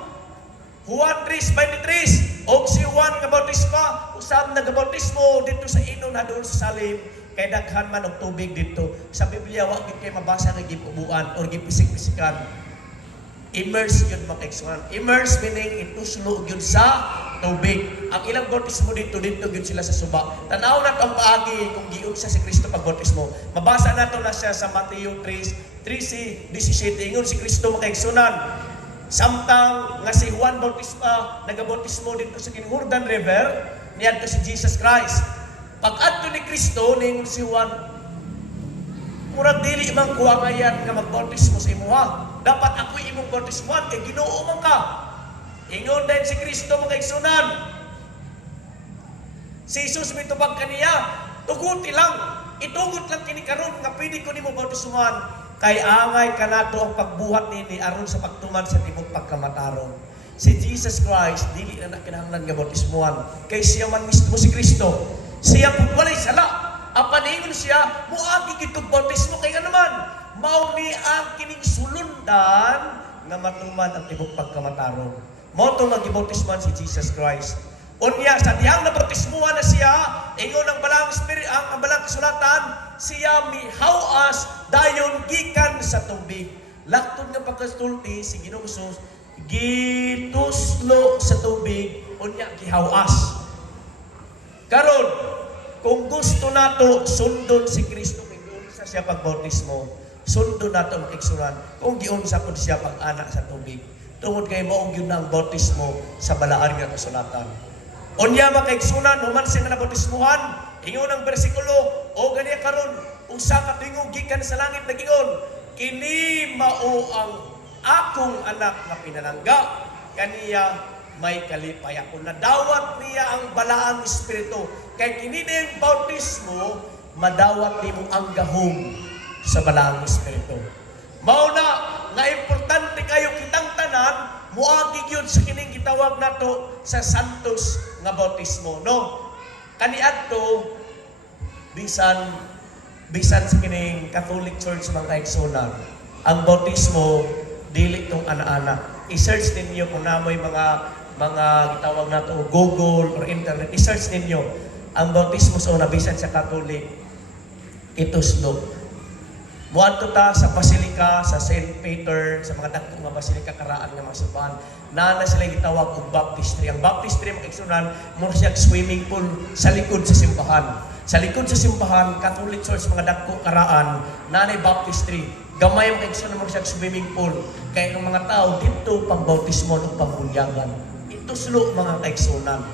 Juan 3:23 og si Juan nga bautisma usab nagabautismo dito sa inon na doon sa Salim kay daghan man og tubig dito. Sa Biblia wa gid kay mabasa nga gipubuan or gipisik-pisikan. Immerse yun makaigsunan. Immerse meaning ituslo yun sa tubig. Ang ilang bautismo dito yun sila sa suba. Tanaw na ang paagi kung giunsa si Kristo pag bautismo. Mabasa nato na siya sa Mateo 3:17. Ingon si Kristo makaigsunan. Samtang nga si Juan Bautista nagabautismo dito sa Jordan River, niadto si Jesus Christ. Pag adto ni Kristo ning si Juan, murag dili man kuha ngayon nga magbautismo sa imuha. Dapat ako imong bautismuhan kay Ginoo man ka. Ingon din si Kristo makaigsunan. Si Jesus mitubag kaniya, tuguti lang. Itugot lang kini karon nga pwede ko nimo bautismuhan. Kay angay kanato ang pagbuhat nini aron sa pagtuman sa tibok pagkamataron. Si Jesus Christ dili na kinahanglan nga bautismuhan kay siya man mismo si Kristo. Siya pud walay sala. Apan ingon siya moagi kitog bautismo kay nga naman mao ni ang kining sulundan nga matuman ang tibok pagkamataron. Mao to nga gibautismuhan si Jesus Christ. Unya sa diyang nabautismuhan na siya, ingon ang balang spirit ang balang kasulatan, siya mihawas dayon gikan sa tubig. Lakton nga pagkastulti si Ginoong Hesus gituslo sa tubig unya gihawas. Karon kung gusto nato sundon si Kristo kay giunsa siya pagbautismo, sundon nato ang igsunan kung giunsa pud siya pag-anak sa tubig. Tungod kay mao gyud ang bautismo sa balaan nga kasulatan. Unya makaigsunan human siya nga nabautismuhan, ingon ang bersikulo o ganiya karon usa ka tingog gikan sa langit nagingon, kini mao ang akong anak nga pinalangga, kaniya may kalipay ako. Nadawat niya ang balaang espiritu. Kay kini yung bautismo, madawat nimo ang gahom sa balaang espiritu. Mao na nga importante kayo kitang tanan muagi gyud sa kining gitawag nato sa santos nga bautismo, no? Kaniadto bisan sa kining Catholic Church mga kaigsunan, ang bautismo dili tong ana-ana. I-search ninyo kung namoy mga gitawag nato Google or internet, i-search ninyo ang bautismo sa una bisan sa Catholic ituslo. Muadto ta sa Basilika sa St. Peter, sa mga dakong nga basilika karaan nga mga subahan, na sila gitawag og baptistry. Ang baptistry makigsunan mo siya swimming pool sa likod sa simbahan. Sa likod sa simbahan, Catholic Church mga dako karaan, nanay baptistry. Gamay makigsunan mo siya swimming pool. Kaya ng mga tao dito pambautismo ug pambunyagan. Ituslo mga kaigsunan.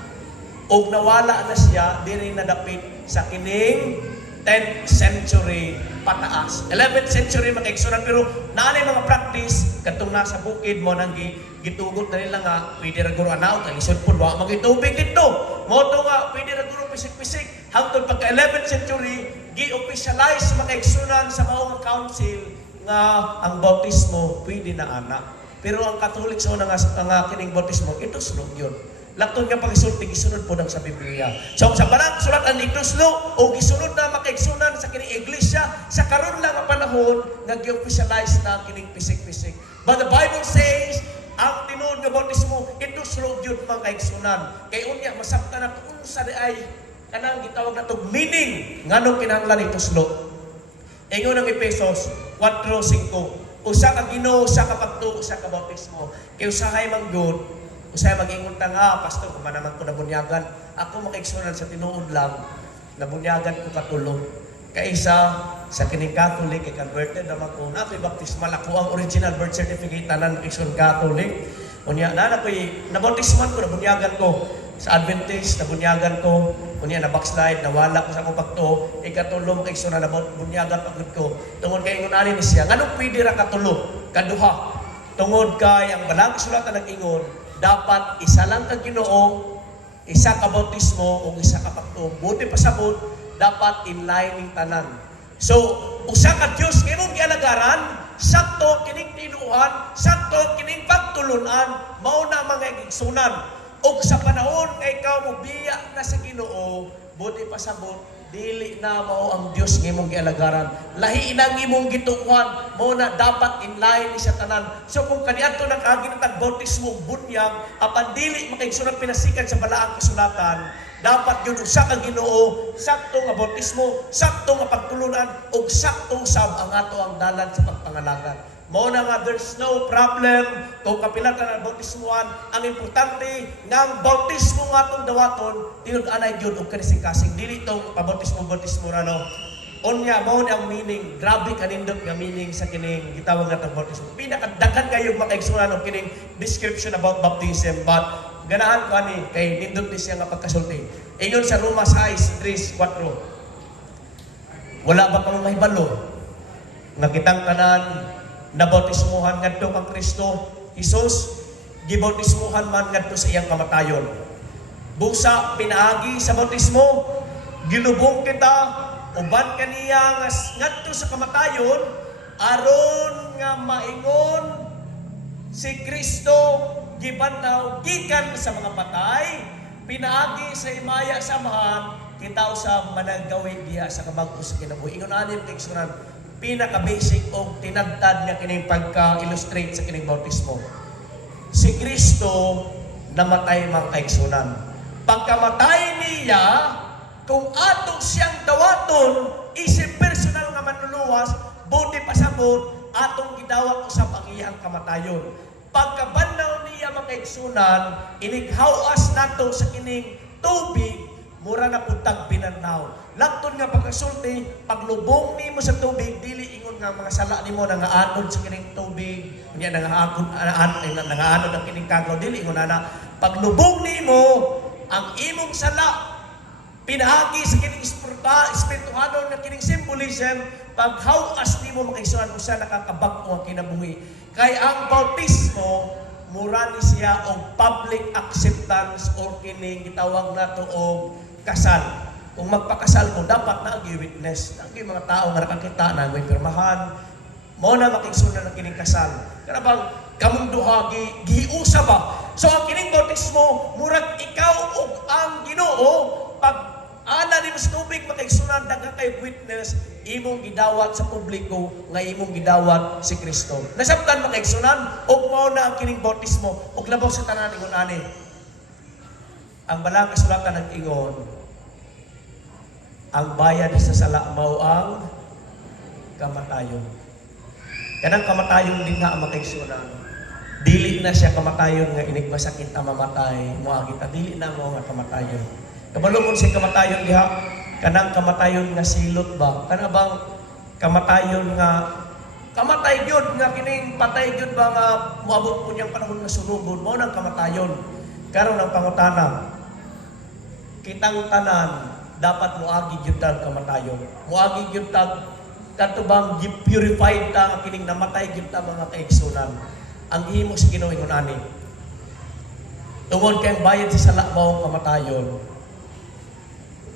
Og nawala na siya diri nadapit sa kining 10th century pataas. 11th century makaigsunan pero naanay mga practice katong nasa bukid mo nang gitugot na nila nga pwede ra guro anaw kay isod pud wa magitubig dito. Mo to nga pwede ra guro pisik-pisik hangtod pagka 11th century gi-officialize makaigsunan sa maong council nga ang bautismo pwede na ana. Pero ang Catholic so nga kining bautismo ito sulog yun. Lakton nga pagisulti gisunod po ng sa Biblia. So sa balang sulatan ituslo o gisunod na makaigsunan sa kining iglesia sa karon lang nga panahon nga gi-officialize na kining pisik-pisik. But the Bible says, ang tinuod nga bautismo, ito sulod yun mga kaigsunan. Kay unya, masabta na kung sa ay kanang gitawag na itong meaning, nganong kinahanglan ito sulod. Ingon ng Efesos 4:5, usa ka Ginoo, usa ka pagtuo, usa ka bautismo. Kay usahay man gyud, usahay mag-ingon ta nga, pastor, kung naman ko nabunyagan, ako makaigsunan sa tinuod lang, nabunyagan ko katulong. Kaisa sa kining Catholic, i-converted naman ko, na ako'y baptismal, ako ang original birth certificate, tanan ikson Catholic. Unya, na ako'y nabautisman ko, nabunyagan ko. Sa Adventist, nabunyagan ko. Unya, na-backslide, nawala ko sa akong pagto. Ikatulong, ikson na nabunyagan pagod ko. Tungod kay ingon ani ni siya, nganong pwede ra katulong? Kaduha. Tungod kay ang balang isulatan ng ingon, dapat isa lang kang Ginoo, isa ka bautismo, o isa ka pagto. Buti pasabot, dapat in line ng tanan. So, usa ka Dios nga imong gialagaran, sakto kining tinuan, sakto kining pagtulunan, mao na mga igsunan. Og sa panahon nga ikaw mo biya na sa Ginoo, buti pasabot, dili na mao ang Dios nga imong gialagaran. Lahi na imong gitukuhan, mao na dapat in line ni sa tanan. So kung kaniadto nakaagi na tag-bautismo bunyag, apan dili makaigsunan pinasikan sa balaang kasulatan, dapat yun usa ka Ginoo, sakto nga bautismo, sakto nga pagtulunan, ug sakto sab ang ato ang dalan sa pagpangalagan. Mao na nga there's no problem kung kapilatan ang bautismuan. Ang importante nga ang bautismo nga atong dawaton, tinud-anay gyud og kanising-kasing dili tong pabautismo ra no. Unya mao ni ang meaning, grabe kanindot nga meaning sa kining gitawag natong bautismo. Pinakadaghan kayo makaigsunan og kining description about baptism, but ganahan ko ani kay nindot ni siya nga pagkasulti. Ingon sa Roma 6:3-4. Wala ba pang mahibalo nga kitang tanan nabautismuhan ngadto kang Kristo Jesus, gibautismuhan man ngadto sa iyang kamatayon. Busa pinaagi sa bautismo, gilubong kita uban kaniya nga ngadto sa kamatayon aron nga maingon si Kristo gibantaw gikan sa mga patay, pinaagi sa imaya samahan kita usab managawi diha sa kabag-o sa kinabuhi. Ingon ani kay sunan pinaka-basic o tinadtad nga kining pagka-illustrate sa kining bautismo. Si Kristo namatay mga kaigsunan. Pagkamatay niya, kung atong siyang dawaton, isip personal nga manluluwas, buti pasabot, atong gidawat sa pangiyang kamatayon. Pagkabanlaw niya mga kaigsunan, inighawas nato sa kining tubig, mura na puntag pinanaw. Lakton nga pagkasulti, paglubong nimo sa tubig, dili ingon nga mga sala nimo nangaanod sa kining tubig, kunya nangaanod ang kining kagaw, dili ingon ana. Paglubong nimo, ang imong sala, pinahagi sa kining espirituhanon nga kining symbolism, paghawas nimo makaisuan usa nakakabag-o ang kinabuhi. Kay ang bautismo, mura ni siya og public acceptance or kining gitawag nato og kasal. Kung magpakasal mo, dapat na agi-witness. Ang mga tao nga nakakita na, may pirmahan, mo na makingsunan ng kining kasal. Kaya bang, kamong duha, gihiusa ba? So, ang kining bautismo, murag ikaw o ang Ginoo, pag ana nimo sa tubig, makingsunan, dagang kayo witness, imong gidawat sa publiko, nga imong gidawat si Kristo. Nasabtan makingsunan, o mo na ang kining bautismo, o labaw sa tanan, ingon ani. Ang balang kasulatan ng ingon, ang bayad sa sala mao ang kamatayon. Kanang kamatayon din nga ang makaigsunan. Dili na siya kamatayon nga inig masakit ang mamatay, moagi ta dili na mo nga kamatayon. Kabalumon si kamatayon diha, kanang kamatayon nga silot ba? Kana bang kamatayon nga kamatay gyud nga kining patay gyud ba nga moabot po niyang panahon nga sunugon, mao nang kamatayon. Karon ang pangutana, kitang tanan dapat moagi gyud tag kamatayon. Moagi gyud tag katubang purified ta kining namatay gyud ta mga kaigsunan. Ang himo sa Ginoo ingon ani. Tungod kay bayad sa sala mao kamatayon.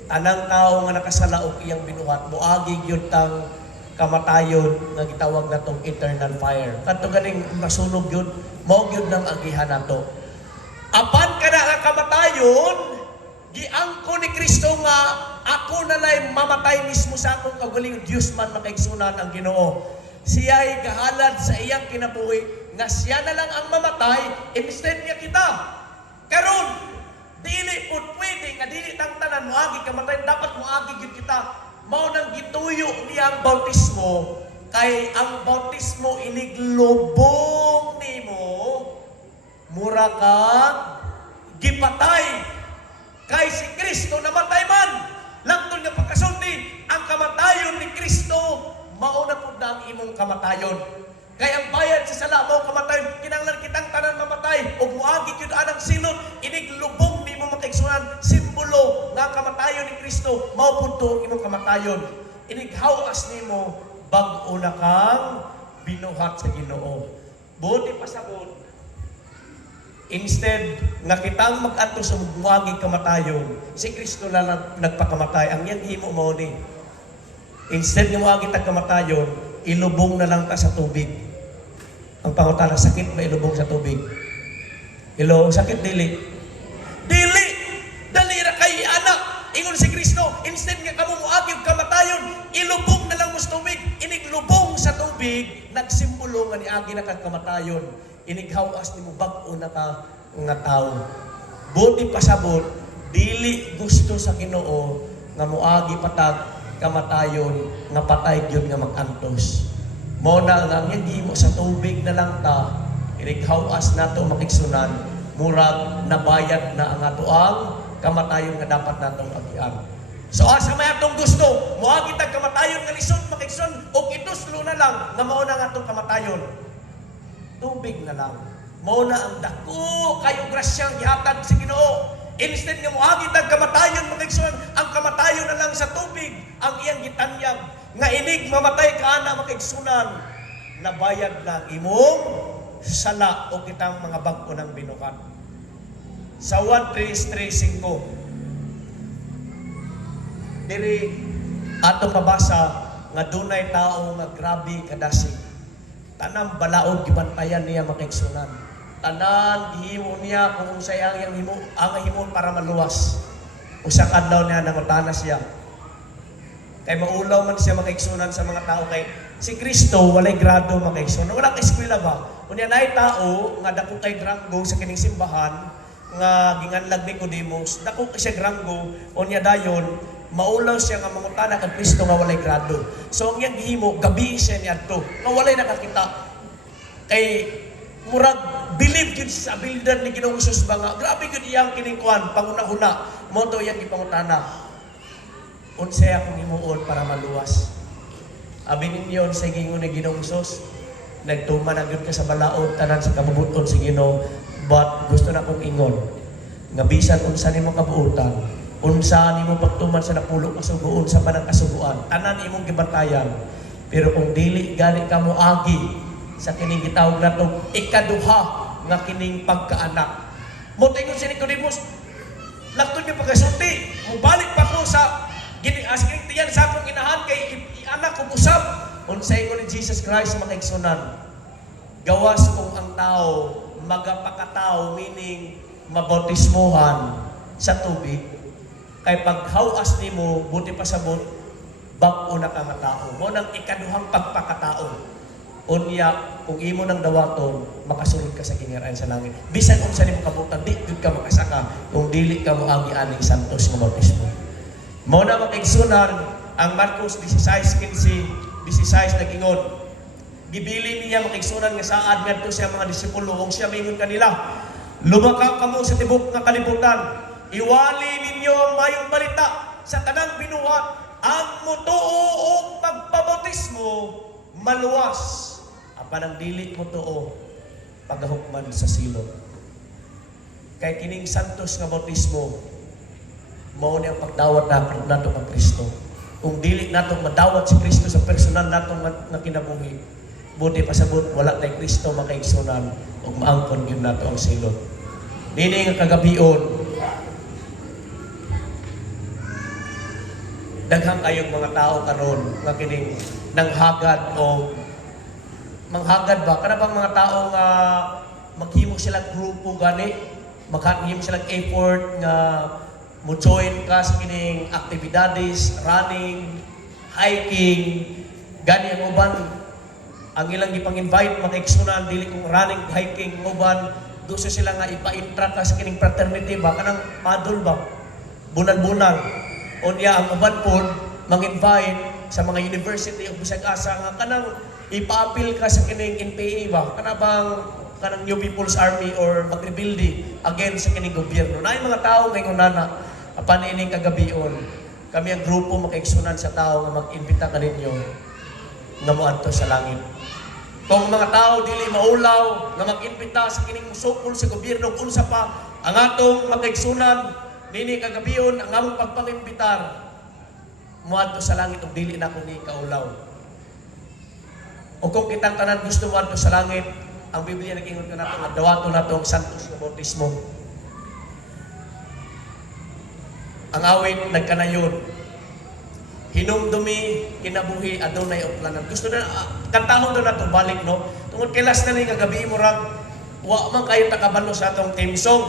Tanang tao nga nakasala og iyang binuhat, moagi gyud tang kamatayon nga gitawag natong eternal fire. Kadto ganing masunog gyud, mao gyud nang agihan nato. Apan kada nga kamatayon, giangko ni Kristo nga ako na lay mamatay mismo sa akong kagalingon. Diyos man makaigsunan ang Ginoo. Siya'y gahalad sa iyang kinabuhi nga siya na lang ang mamatay instead nga kita. Karon dili pud pwede nga dili tang tanan moagi kamatay, dapat moagi gyud kita. Mao nang gituyo niya ang bautismo, kay ang bautismo iniglubong nimo mura kang gipatay. Kay si Kristo namatay man. Langtod nga pagkasulti, ang kamatayon ni Kristo mao na pud na ang imong kamatayon. Kay ang bayad sa sala mao kamatayon, kinahanglan kitang tanan mamatay ug moagi gyud anang silot, iniglubong nimo makaigsunan simbolo nga kamatayon ni Kristo mao pud to imong kamatayon. Inighawas nimo bag-o na kang binuhat sa Ginoo. Buti pasabot, instead nga kitang mag-adto sa muwagig kamatayon, si Kristo na nagpakamatay. Ang iyang himo mao ni, instead nga muwagig tag kamatayon, ilubong na lang ka sa tubig. Ang pangutana, sakit ba ilubong sa tubig? Sakit dili? Dili! Dali ra kay anak. Ingon si Kristo, instead nga kamo muwagig kamatayon, ilubong na lang mo sa tubig. Iniglubong sa tubig, nagsimbolo nga niagi na kag kamatayon. Inighawas nimo bag-o na ka nga tawo. Buti pasabot, dili gusto sa Ginoo nga moagi patag kamatayon nga patay gyud nga makantos. Mao na nga gihimo sa tubig na lang ta, inighawas nato makigsunan, murag nabayad na ang ato ang kamatayon nga dapat natong agian. So asa may atong gusto, moagi tag kamatayon nga lisod makigsunan og ituslo na lang nga mao na nga atong kamatayon. Tubig na lang. Mao na ang dako kayo grasyang gihatag sa Ginoo. Instead nga moagi tag kamatayon makigsunan, ang kamatayon na lang sa tubig ang iyang gitanyag nga inig mamatay ka na makigsunan, nabayad na imong sala o kitang mga bag-o ng binukat. Sa 1:3:5 diri ato mabasa nga dunay tao nga grabe kadasig. Tanang balaod gibantayan niya makigsunan. Tanan gihimo niya kung sayang yang himo, ang himo para maluwas. Usa kadlaw niya nangutana siya. Kay maulaw man siya makigsunan sa mga tao kay si Kristo walay grado makigsunan. Wala kay eskwela ba? Unya nay tao nga dako kay granggo sa kining simbahan nga ginganlag ni Nicodemus. Dako siya granggo, unya dayon maulaw siya nga mangutana kay Kristo nga walay grado. So ang iyang gihimo gabi siya niadto nga walay nakakita. Kay murag believe gyud sa abilidad ni Ginoong Hesus ba nga grabe gyud iyang kining kuan panguna-una mo to iyang gipangutana. Unsay akong himuon para maluwas? Abi ninyo sa gingon ni Ginoong Hesus, nagtuman na gyud ka sa balaod tanan sa kabubuton sa Ginoo, but gusto na kong ingon nga bisan unsa nimo kabuutan, unsa nimo pagtuman sa napulo kasuguon sa panang kasuguan, tanan imong gibantayan. Pero kung dili gani ka moagi sa kining gitawag natong ikaduha nga kining pagkaanak. Mo tingon si Nicodemus, laktod niya pagkasulti, mubalik pa ko sa kining tiyan sa akong inahan kay anak ko usab. Unsay ko ni Jesus Christ makaigsunan. Gawas kung ang tao magapakatao, meaning mabautismuhan sa tubig, kay paghawas nimo buti pasabot bag-o na ka nga tao. Mo nang ikaduhang pagpakatao. Unya, kung imo nang dawaton, makasulod ka sa kingaran sa langit. Bisan kung sa nimo kabutan, di gyud ka makasaka kung dili ka moagi aning santos nga bautismo. Mao na makigsunan ang Marcos 16:15-16 nagingon. Gibili niya makigsunan nga saad ngadto siya mga disipulo kung siya mingon kanila, lumakaw kamo sa tibok nga kalibutan, iwali ninyo ang mayong balita sa tanang binuhat, ang mutuo o pagpabautismo maluwas. Apan ang dili mo tuo pagahukman sa silot. Kay kining santos nga bautismo mao ni ang pagdawat nato kang Kristo. Kung dili nato madawat si Kristo sa personal natong nga kinabuhi, buti pasabot wala tay Kristo makaigsunan ug maangkon gyud nato ang silot. Dili nga kagabion daghang kayong mga tao karon nga kining nanghagad o manghagad ba kana bang mga tao nga maghimo sila grupo gani, maghimo sila effort nga mo join ka sa kining aktibidades, running, hiking, gani ang uban ang ilang gipang-invite mga igsunan dili kong running, hiking, uban, gusto sila nga ipa-intra ka sa kining fraternity ba kanang padol ba bunal-bunal. Unya ang uban pod mang-invite sa mga university o bisag asa nga kanang ipa-appeal ka sa kining NPA ba kana bang kanang New People's Army or mag-rebuildi against sa kining gobyerno. Naay mga tao ngayon nana apan ining kagabion kami ang grupo makaigsunan sa tao nga mag-imbita kaninyo nga moadto sa langit. Kung mga tao dili maulaw nga mag-imbita sa kining musukol sa gobyerno unsa pa ang atong makaigsunan nini kagabion ang among pagpangimbitar moadto sa langit ug dili na ko ni kaulaw. O kung kitang tanan gusto moadto sa langit, ang Biblia nag-ingon ka nato nga dawaton nato ang santos nga bautismo. Ang awit nagkanayon, hinumdumi kinabuhi adunay uplanan. Gusto na kantahon do nato balik no. Tungod kay last na ni nga gabi mo rag wa man kayo takabalo sa atong team song.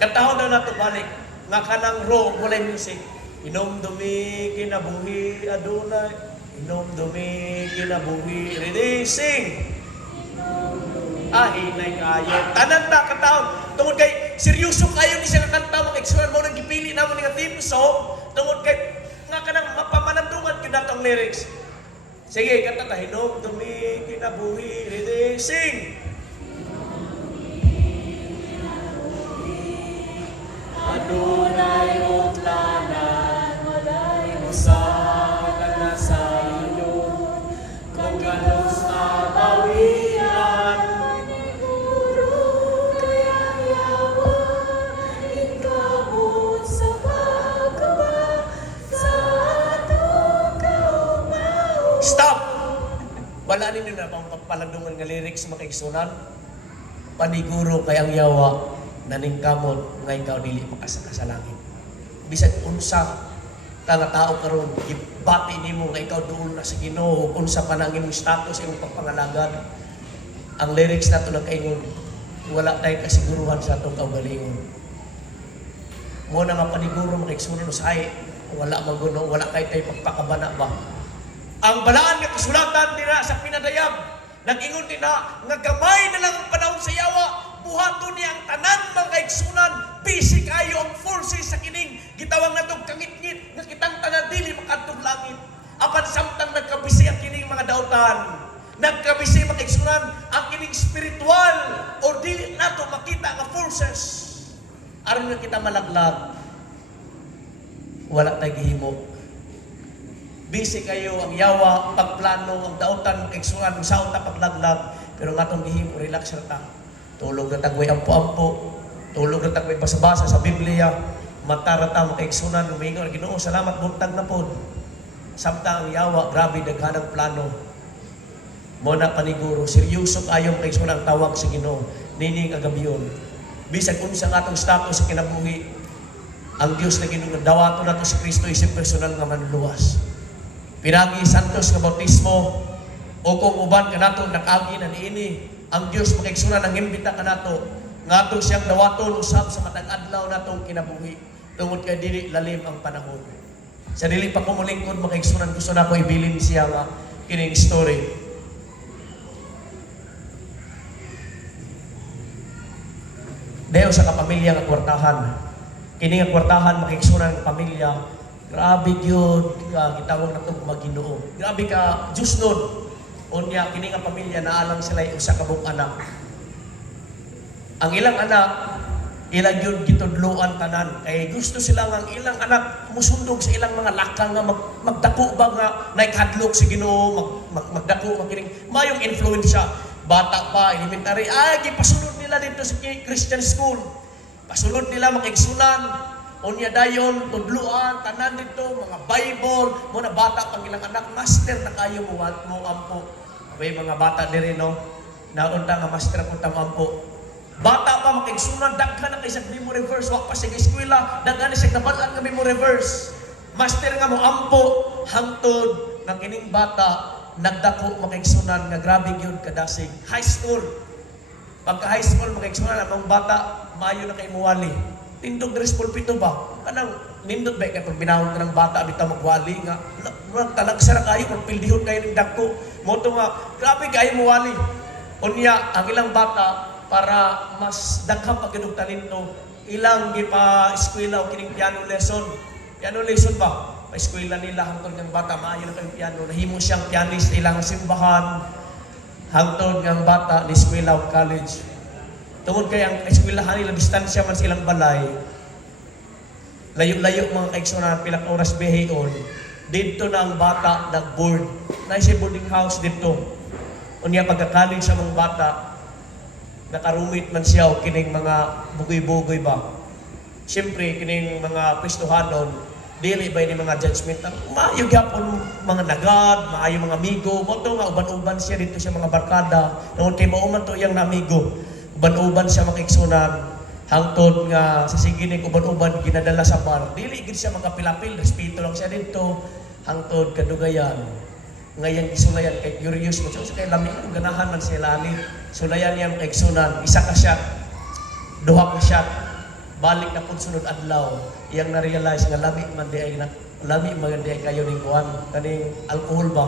Kantahon do nato balik nga kanang raw walay music. Hinumdumi kinabuhi adunay, hinumdumi kinabuhi. Ready, sing. Hinay kayo. Tanan ta kantahon. Tungod kay seryoso kayo ni siya kanta mga igsunan mo nang gipili namo ni nga team song. Tungod kay nga kanang mapamanandungan kita tong lyrics. Sige, kanta ta. Hinumdumi kinabuhi. Ready, sing. Adunay utlanan, walay usahan na sa inyo. Kung ganos abawian, Maniguro kaya yawa, ikabot sa pagkaba, sa atong kaumaw. stop! Wala ninyo na bang papalandungan nga lyrics makaigsunan? Paniguro kayang yawa, naningkamot nga ikaw dili makasaka sa langit. Bisag unsa ka nga tao karon gibati nimo nga ikaw duol na sa Ginoo, unsa pa nang imong status imong pagpangalagad. Ang lyrics nato nagkaingon, wala tay kasiguruhan sa atong kaugalingon. Mo na nga paniguro makaigsunan usahay, wala maguno, wala kay tay pagpakabana ba. Ang balaan nga kasulatan dira sa pinadayab, nag-ingon din na nga gamay na lang ang panahon sa yawa, buhaton niya ang tanan mga kaigsunan, busy kayo ang forces sa kining gitawang natong kangit-ngit nga kitang tanan dili makadtong langit. Apan samtang nagkabisi ang kining mga dautan, nagkabisi mga kaigsunan ang kining spiritual o dili nato makita nga forces. Aron nga kita malaglag, wala tay gihimo. Busy kayo ang yawa, pagplano, ang dautan, kaigsunan, saon ta paglaglag, pero nga itong gihimo, relax na ta. Tulog na tagway ampo-ampo, tulog na tagway basa-basa sa Biblia, matara ta, makaigsunan, umingon, Ginoo, salamat, buntag na po. Samtang ang yawa, grabe, daghanang plano. Muna paniguro, seryoso kayo makaigsunan ang tawag sa Ginoo, nining agabiyon. Bisag unsa nga itong status sa kinabuhi, ang Diyos na Ginoo, dawato na to si Kristo, isip personal nga manluwas. Pinagi santos nga bautismo o kung uban ka nato nakagi na niini ang Dios makaigsunan ang imbita ka nato nga ato siyang dawaton usab sa matag adlaw natong kinabuhi tungod kay dili lalim ang panahon. Sa dili pa ko molingkod makaigsunan gusto nako ibilin siya nga kining story. Dayo sa kapamilya nga kwartahan. Kini nga kwartahan makaigsunan ang pamilya. Grabe yun, gitawag na itong Maginoo. Grabe ka, Diyos nun. Unya, kini nga pamilya, naalang sila yung usa kabong anak. Ang ilang anak, ilang yun gitudluan tanan. Kaya gusto sila nga ang ilang anak musundog sa ilang mga lakang nga magdako ba nga naikadlok si Ginoo, magdako, magkiring. Mayong influensya. Bata pa, elementary, gipasunod nila dito sa Christian school. Pasunod nila makaigsunan. Unya dayon, tudluan, tanan dito, mga Bible, muna bata pang ilang anak, master na kayo mo ampo. May mga bata diri no, naunta nga master ko tamampo. Bata pa makaigsunan, daghan na kay sa memory verse, wak pa sa eskwela, daghan na sa nabalaan nga memory verse. Master nga mo ampo, hangtod, ng kining bata, nagdako makaigsunan, nga grabe yun kadasig. High school. Pagka high school, makaigsunan, ang bata, mayo na kay muwali. Tindog dress pulpito ba? Kanang nindot ba kay pag binahon ka ng bata bitaw magwali nga talagsa na kayo, magpildihon kayo ng dako. Moto nga, grabe kayo muwali. Unya, ang ilang bata, para mas daghang pagganong talento, ilang gipa eskwela o kining piano lesson. Piano lesson ba? Pa-eskwela nila hangtod ng bata, maayo na kayong piano. Nahimo siyang pianist, ilang simbahan, hangtod ng bata, ni eskwela o college. Tungod kay ang eskwelahan nila, distansya man silang balay, layo-layo mga kaigsunan, pilang oras behiyon, dito na ang bata nag-board. Nasa boarding house dito. Unya pagka-college sa mga bata, nakarumit man siya o kining mga bugoy-bugoy ba. Siyempre, kining mga pwestuhanon, dili ba ni mga judgmental. Maayo gyapon mga nagad, maayo mga amigo. Moto nga, uban-uban siya dito sa mga barkada. Noon kay mauman to iyang na amigo. Uban-uban siya makaigsunan. Hangtod nga sa sigining uban-uban ginadala sa bar. Dili gid siya magapilapil, respeto lang siya dito. Hangtod kadugayan. Ngayon isulayan kay curious mo. So kay lami ang ganahan man sila ani. Sulayan niya makaigsunan. Isa ka shot, duha ka shot. Balik na pud sunod adlaw. Iyang na-realize nga lami man di ay kayo ning kuan kaning alcohol ba.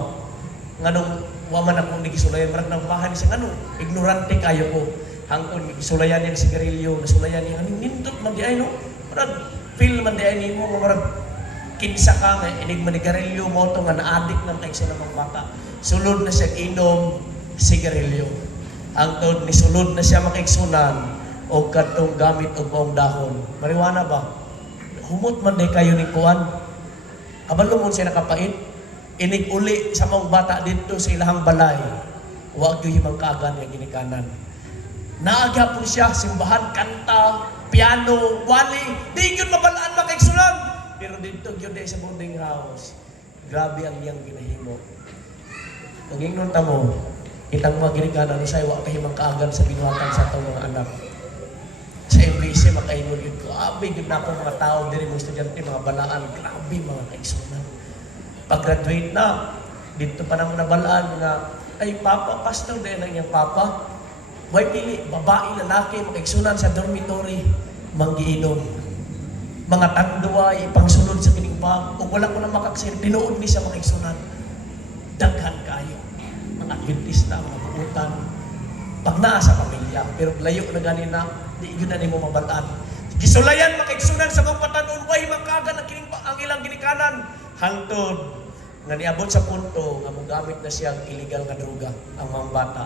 Nganong wa man ako nigisulayan marag nang bahan siya nganong ignorante kayo ko. Hangtod gigisulayan niya sigarilyo, nasulayan niya aning nindot man di ay no. Marag feel man di ay nimo marag kinsa ka nga inig manigarilyo mo to nga na-addict ng kay sila mga bata. Sulod na siya inom sigarilyo. Hangtod ni sulod na siya makaigsunan o katong gamit og maong dahon. Marijuana ba? Humot man day kayo ni kuan. Kabalo mo siya nakapait. Inig uli sa maong bata dito sa ilahang balay. Huwag yung himang kagan nga ginikanan. Naaga po siya, simbahan, kanta, piano, wali. Di yun mabalaan makaigsunan. Pero dito yun sa boarding house, grabe ang iyang ginahimo. Kung ingnon ta mo, kitang mga ginikanan, usay wa kahimang kaagan sa binuhatan sa itong mga anak. Sa MBC, makaingon yun, grabe yun na akong mga tao, diri mga estudyante, mga balaan, grabe mga kaisunan. Pag-graduate na, dito pa naman nabalaan nga, ay papa, pastor din ang iyang papa. May pili, babae, lalaki, makaigsunan sa dormitory, manggiinom. Mga tanduay, pangsunod sa kinigpag, kung wala ko na makaksin, tinuod ni sa mga igsunan. Daghan kayo. Mga Adventista, mga buutan. Pag naa sa pamilya, pero layo na ganin na, di yun na ni mo mabataan. Gisulayan, mga igsunan sa mga patanon, way makagan ang ilang ginikanan. Hangtod, nga niabot sa punto, nga magamit na siyang illegal nga droga, ang mga bata.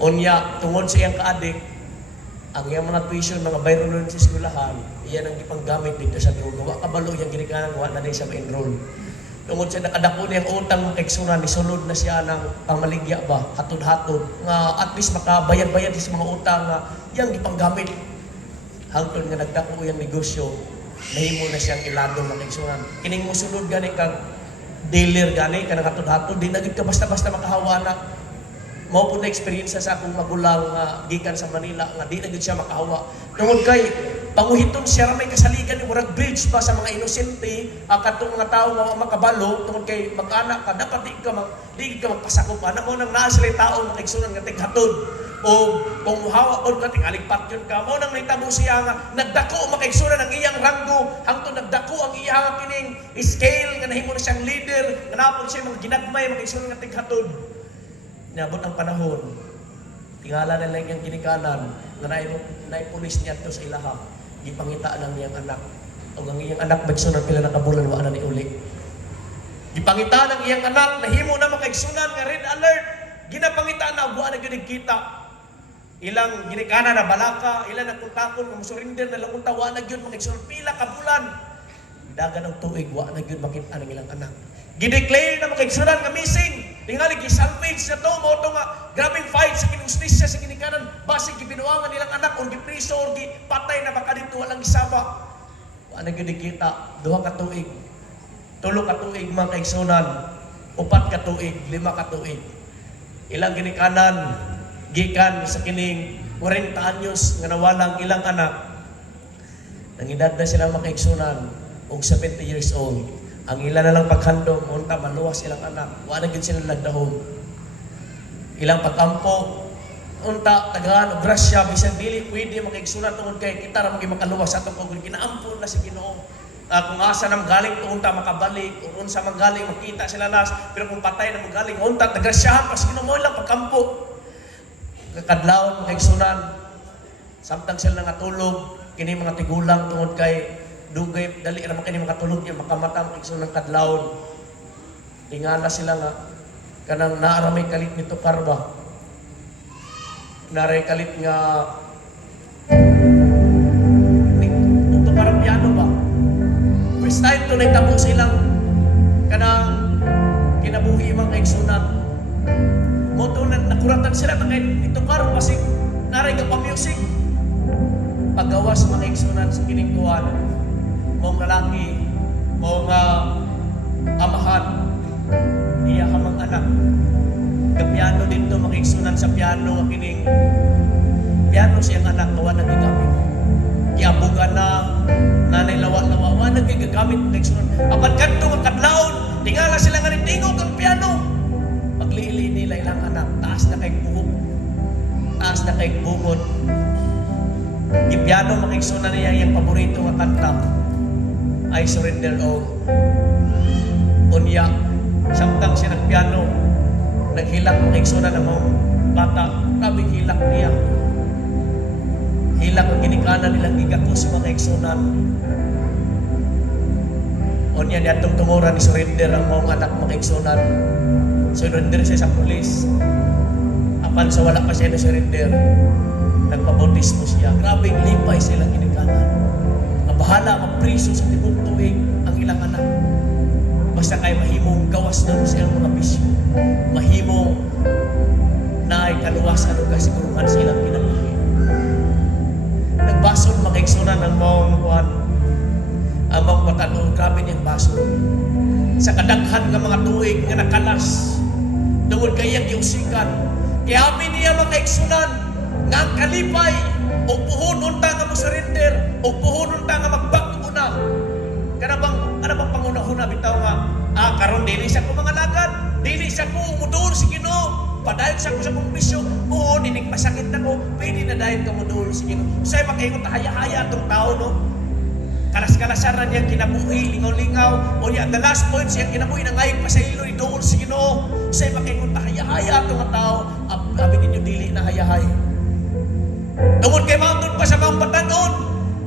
Unya, tungod sa iyang kaadik, ang iyang mga tuition, mga bayro nun sa eskwelahan, iyan ang ipanggamit dito sa droga. Wa kabalo yung ginikanan, wa na din siya ma-enroll. Tungod sa nakadako niyang utang makaigsunan, isunod na siya ng pamaligya ba, hatod-hatod, nga at least makabayad-bayad sa mga utang nga iyang ipanggamit. Hangtod nga nagdako yung negosyo, nahimo na siyang ilado makaigsunan. Kining musunod gani kang dealer gani, kanang hatod-hatod, di na gid ka basta-basta makahawa na. Mao po na experience sa akong magulang nga gikan sa Manila nga di na gid siya makahawa. Tungod kay panguhiton siya ra may kasaligan ni murag bridge pa sa mga inosente, katong mga tawo nga makabalo tungod kay mag-anak ka dapat di ka magpasakop ana mo nang naa sila tawo makaigsunan nga tighatod. O kung hawa pod ka tingaligpat yun ka mo nang nahitabo siya nga nagdako makaigsunan ang iyang ranggo hangtod nagdako ang iyang kining scale nga nahimo na siyang leader nga napon siya mga ginagmay makaigsunan nga tighatod. Niabot ang panahon, tingala na lang yung ginikanan, na naipulis niya ito sa ilaha, gipangita ng iyang anak. O ang iyang anak, bagsunan pila nakabulan, wala na ni uli. Gipangita ng iyang anak, nahimo na makaigsunan, nga red alert, ginapangita na, buwan na ginigkita. Ilang ginikanan na balaka, ilang nakuntakon, musurinder na lakunta, wala na yun makaigsunan, pila kabulan. Dagan ng tuig, wala na yun makita ng ilang anak. Gideclare na makaigsunan nga missing. Tingali, gisalvage na to, mo ito nga, grabing fight sa kinustisya, sa kinikanan, basig gibinuangan nilang anak, o gipriso, o gipatay na baka dito, walang isaba. Wala gidikita, 2 ka tuig, 3 ka tuig, mga kaigsunan, 4 ka tuig, 5 ka tuig. Ilang ginikanan, gikan sa kining 40 anyos, nga nawalang ilang anak, nangidad na silang mga kaigsunan, og 70 years old. Ang ilan na lang paghandom, unta maluwas ilang anak, wala gid sila nagdahon. Ilang pagkampo, unta tagaan og grasya bisan dili pwede makaigsunan tungod kay kita ra makaluwas sa atong kung kinaampon na si Ginoo. Kung asa na magaling, unta makabalik, kung unsa magaling, makita sila las, pero kung patay na magaling, unta, nagrasyahan, pas mo lang pagkampo. Kakadlawon, mga igsunan, samtang sila nangatulog, kini mga tigulang tungod kay dugay, dali naman kini makatulog niya, makamata, mga igsunan kadlawon. Tingala sila nga, kanang naaramay kalit nito karba. Naray kalit nga, ito karang piano ba? First time to naitabo silang kanang kinabuhi mga kaigsunan. Moto na nakuratan sila na kahit ito karon kasi naray ka pa music. Paggawas mga kaigsunan sa kiningkuhan, mong lalaki, mong amahan, iya ka mga anak. Kapiano dito mga kaigsunan sa piano ang kining piano siyang anak kawa nagigamit. Kiabugan na nanay lawa-lawa, wa nagigamit ng igsunan. Apan kadto nga kadlawon, tingala sila nga tingog ang piano. Paglili nila ilang anak, taas na kay buhok, taas na kay bungot. Gipiano makigsunan niya yung paborito nga kanta, I Surrender All. Unya, samtang siya nagpiano, naghilak makigsunan ng mga bata, grabing hilak niya. Hilak ang ginikanan nilang gigako sa mga igsunan. O niya niyatong tumura ni surrender ang mga anak mga igsunan. Surrender siya sa pulis. Apan sa wala pa siya na surrender, nagpabautismo siya. Grabing lipay silang ginikanan. Bahala magpriso sa tibok tuig ang ilang anak. Basta kay mahimong gawas na silang mga bisyo. Mahimong naay kaluwasan o kasiguruhan silang kinabuhi. Nagbasol makaigsunan ng mga kuhan, ang mga batanong, grabe niyang basol. Sa kadaghan ng mga tuig nga nakalas, tungod kayang giusikan, kiamin niya makaigsunan, nga ang kalipay, o puhunon ta nga mo surrender, o puhunon ta nga magbago na. Kana bang panguna-huna bitaw nga, karon dili siya ko mga lagad, dili siya ko umudoon si Ginoo. Padayon siya ko sa kong bisyo, oo, dinig masakit na ko, pwede na dayon ka mo doon si Ginoo. Sa'yo makaingot na haya-haya itong tao, no? Kalas-kalasaran niya kinabuhi, lingaw-lingaw, o niya, the last point siya kinabuhi na ngayon pa sa ilo, doon si Ginoo. Sa'yo makaingot na haya-haya itong tao, abi ninyo dili na haya-haya. Tungod kay mountain pa sa mga batanon,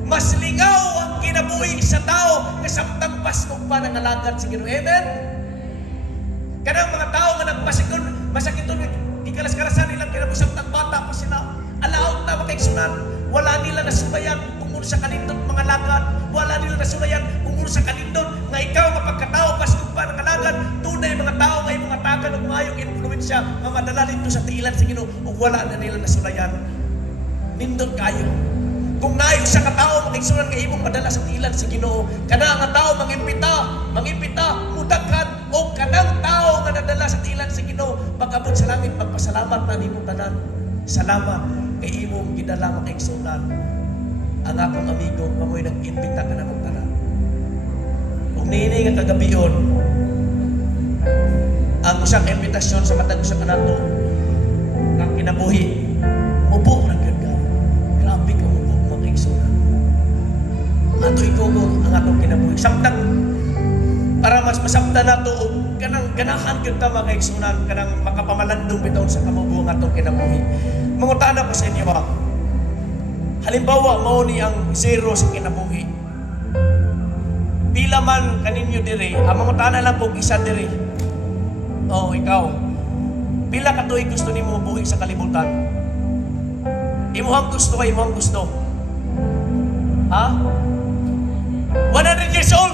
mas lingaw ang kinabuhi sa tao, kasamtang paskong pa nangalagad si Ginoo. Amen? Kanang mga tao nga nagpasikon, masakit doon, ikalas-kalasan nilang kinabusang ng bata pa sila. Alaot na makaigsunan. Wala nila nasulayan kung muna sa kanindot mga lagad. Wala nila nasulayan kung muna sa kanindot nga ikaw mapagkatao, paskong pa ng alagad. Tunay mga tao ngay mga tagan o mayong influensya nga madala dito sa tiilan sa Ginoo o wala na nila nasulayan. Nindot kayo. Kung nayo sa katao makigsunan kay imong madala sa tiilan sa Ginoo, kana nga tao mangimpita, mudaghan o kanang tao nga nadala sa tiilan sa Ginoo, pag-abot sa langit magpasalamat na nimo tanan. Salamat kay imong gidala makigsunan. Ang akong amigo kamoy nag-imbita ka namang tanan. Kung nini nga kagabion, ang usang imbitasyon sa matag usa kanato ang kinabuhi, upo ra gyud ka. Grabe ka upo makigsunan. Ato ikugo ang atong kinabuhi. Samtang para mas masabta nato og kanang ganahan gyud ta makaigsunan, kanang makapamalandong bitaw sa kamubuang atong kinabuhi. Mangutana ko sa inyo ba? Halimbawa mao ni ang zero sa kinabuhi. Pila man kaninyo diri, ang mangutana lang kung isa diri. Oh, ikaw. Pila ka tuig gusto nimo mabuhi sa kalibutan? Imuhang gusto ba imuhang gusto? Ha? 100 years old.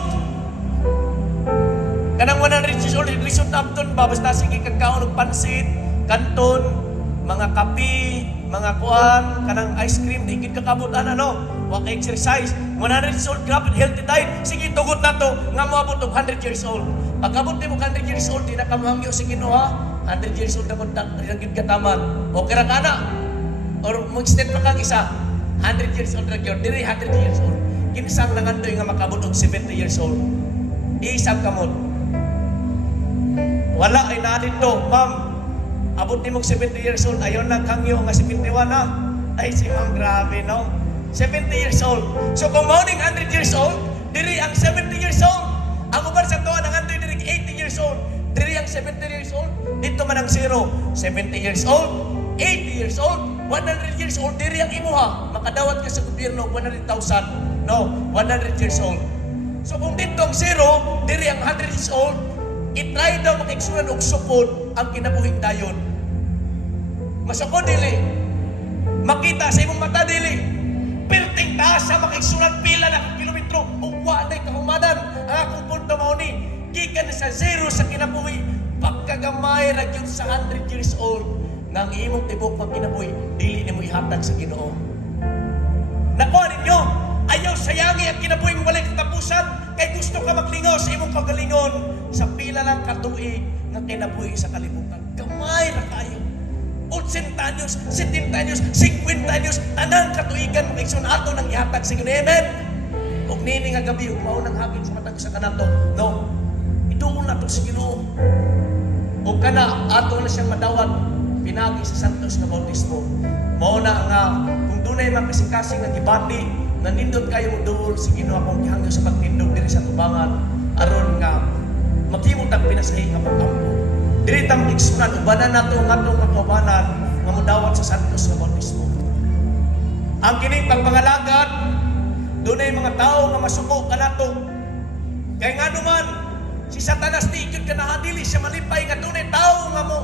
Kanang 100 years old, reason napton ba? Basta sige kagkaon ng pansit, kanton, mga kape, mga kuan, kanang ice cream, di gid kakabutan ano? Wag exercise. 100 years old, grabe healthy diet. Sige tugot na to, nga moabot og 100 years old. Pag abot nimo 100 years old, di na ka mahangyo sa Ginoo ha. 100 years old na mo gid kataman. Okay ra kana? Or mag-step pa kang isa. 100 years old ra gyud, diri 100 years old. Kinsang nangandoy nga makabot og 70 years old. Isang kamot. Wala ay na dito, ma'am. Abot ni mong 70 years old, ayon lang hangyo nga 71 na. Ay si ma'am, grabe no? 70 years old. So kung morning 100 years old, diri ang ang 70 years old. Ang uban sa tuwa ng andoy diri 80 years old. Diri ang 70 years old. Dito man ang 0. 70 years old, 80 years old, 100 years old. Diri ang imuha. Makadawat ka sa gobyerno 100,000. No, 100 years old. So kung dito ang 0, diri ang 100 years old, itry daw makiksunan og sukod ang kinabuhing dayon. Masukod dili. Makita sa imong mata dili. Perting taas sa makiksunan pila na kilometro ug wa nay kahumanan. Ang akong punto mao ni gikan sa 0 sa kinabuhi pagkagamay ra gyud sa 100 years old nga ang imong tibok pag kinabuhi dili nimo ihatag sa Ginoo. Nakuha ninyo, ayaw sayangi ang kinabuhing walay katapusan kay gusto ka maglingaw sa imong kagalingon sa pila lang katuig nga kinabuhi sa kalibutan. Gamay ra kayo. 80 anyos, 70 anyos, 50 anyos, tanang katuigan makiksun ato nang ihatag sa Ginoo. Amen. Ug nini nga gabi ug mao nang hapit sa matag sa kanato. No. Iduol nato sa Ginoo. Ug kana ato na siyang madawat pinagi sa santos nga bautismo. Mao na nga kung dunay makasing-kasing nga gibati nanindot kayo mo duol sa Ginoo akong gihangyo sa pagtindog diri sa tubangan aron nga maghimot ang pinasahi nga pagkampo. Diri ta magigsunan ubanan nato ang atong kakubanan nga modawat sa santos nga bautismo. Ang kining pagpangalagad dunay mga tao nga masuko kanato. Kay nga naman si Satanas di gyud kanahadili siya malipay nga dunay tao nga mo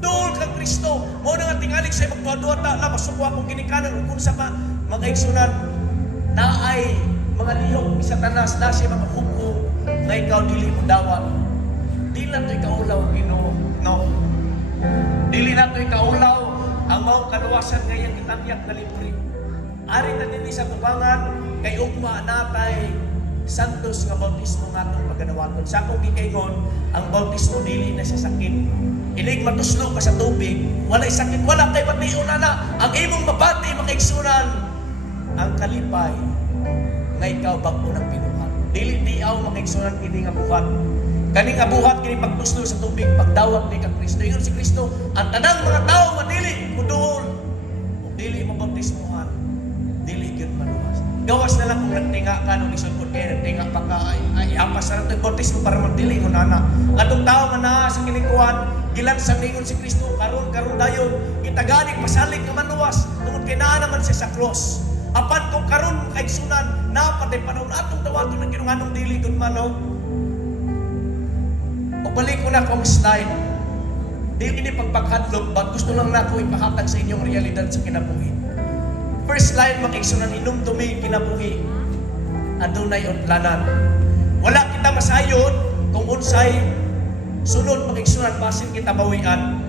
duol kang Kristo. Mao na nga tingali sa magduwa-duwa ta la masuko akong ginikanan ug unsa pa magaigsunan naay mga lihok ni Satanas na siya makahukom nga ikaw dili mo dawat. Dili na to'y kaulaw Ginoo. No. Dili na to'y kaulaw ang maong kaluwasan ngayang gitamyak na libre. Ari na din sa tubangan kay ugma natay santos nga bautismo nga itong paganawaton. Sa akong gikaingon, ang bautismo dili na siya sakit. Ilig matuslo ka sa tubig, walay sakit, wala kay patiyon na. Ang imong mabati, makaigsunan, ang kalipay nga ikaw bago ng pinuhat. Dili diaw makaigsunan kini nga buhat. Kani nga buhat kini pagtuslo sa tubig, pagdawat ni kang Kristo. Ingon si Kristo, ang tanang mga tao madili muduol. Kung dili mo bautismohan, dili gyud maluwas. Gawas na lang kung nagtinga ka nung isod ko kaya nagtinga pa ka ay apas na ito bautismo para magdili ko nana. Atong tao nga naa sa kinikuhan, gilan sa ningon si Kristo, karon dayon, itaganik pasalig nga manuwas, tungod kay naa naman siya sa cross. Apan kung karon kay sunan, napatay panahon atong dawaton ng ginunganong dili kun manaw. O balik ko na akong slide. Di ini pagpagkadlog, but gusto lang na ako ipahatag sa inyong realidad sa kinabuhi. First line, makiksunan inumdumi kinabuhi. Adunay utlanan. Wala kita masayod kung unsay sunod makiksunan basin kita bawian.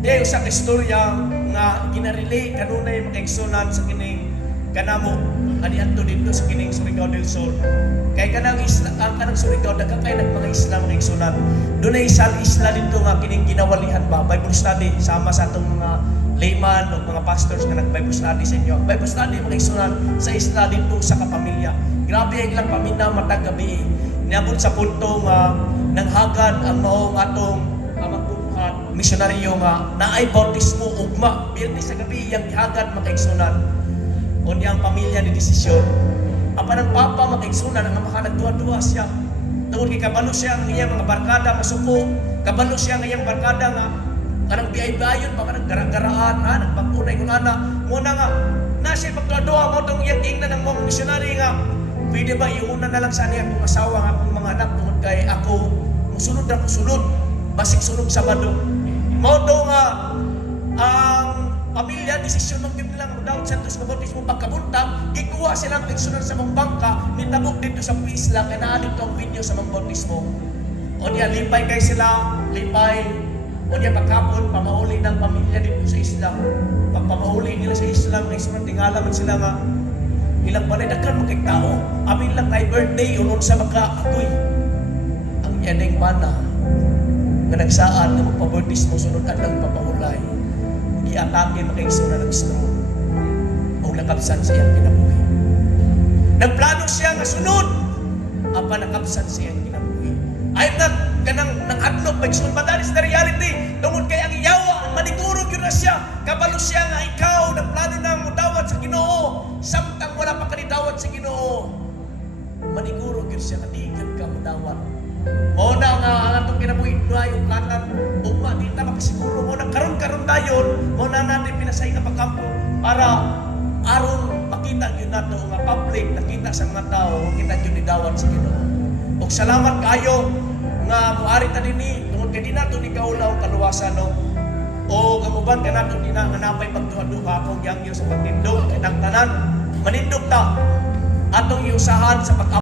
Di usa ka istorya nga ginarelay kanunay makiksunan sa kining kanamo ani adto dito sa kining Surigao del Sur. Kay kanang isla ang kanang Surigao daghang kay mga isla makiksunan. Dunay isang isla dito nga kining ginawalihan ba Bible study sama sa atong mga layman o mga pastors nga nag-Bible study sa inyo. Bible study makiksunan sa isla dito sa kapamilya. Grabe ang ilang pamilya matag gabi. Niabot sa punto nga nanghagad ang maong atong magbubuhat misyonaryo nga naay bautismo ugma Biyernes sa gabi yang gihagad makaigsunan. Unya ang pamilya ni desisyon. Apan ang papa makaigsunan ang makanagduwa-duwa siya. Tungod kay kabalo siya ang iyang mga barkada masuko. Kabalo siya ang iyang barkada nga kanang biyay-bayon pa kanang gara-garaan ha nagpagtunay kun ana muna nga na siya pagduwa-duwa mo tong iyang ingnan ng mga misyonary nga pwede ba iuna na lang sa niya akong asawa nga akong mga anak tungod kay ako musunod na musunod basig sunod Sabado. Mao do nga ang pamilya desisyon ng Biblia lang daw santos nga bautismo pagkabuntag gikuha sila ang igsunan sa mga bangka nitabok dito sa isla kay naa dito ang video sa mga bautismo. O niya lipay kay sila lipay o niya pagkapon pamauli ng pamilya dito sa isla. Pag pamauli nila sa isla may sunod tingala man sila nga ilang balay daghan mga tao amin lang ay birthday unon sa maka-akoy ang yaning mana nga nagsaan nga magpabautismo sunod at lang papahulay giatake makaigsunan ng stroke o nakabsan siya ang kinabuhi. Nagplano siya nga sunod apa nakabsan siya ang kinabuhi. I'm not kanang nang-adlok pagsunod but that is the reality. Tungod kay ang iyawa ang manigurog yun na siya kabalo siya nga ikaw nagplano na mo dawat sa Ginoo samtang wala pa kanidawat sa Ginoo. maniguro gyud siya kadigid ka madawat. Mao na nga ang atong kinabuhi tayo kanan ugma di ta makasiguro mo na karon dayon mo na natin pinasay na pagkampo para aron makita gyud nato nga public nakita sa mga tao kita gyud ni dawat sa Ginoo. Ug salamat kayo nga moari ta dinhi tungod kay di nato ni kaulaw kaluwasan no. O gamuban ka nato di na nga napay pagduha-duha kung yang sa pagtindog kay tanan manindog ta atong iusahan sa pag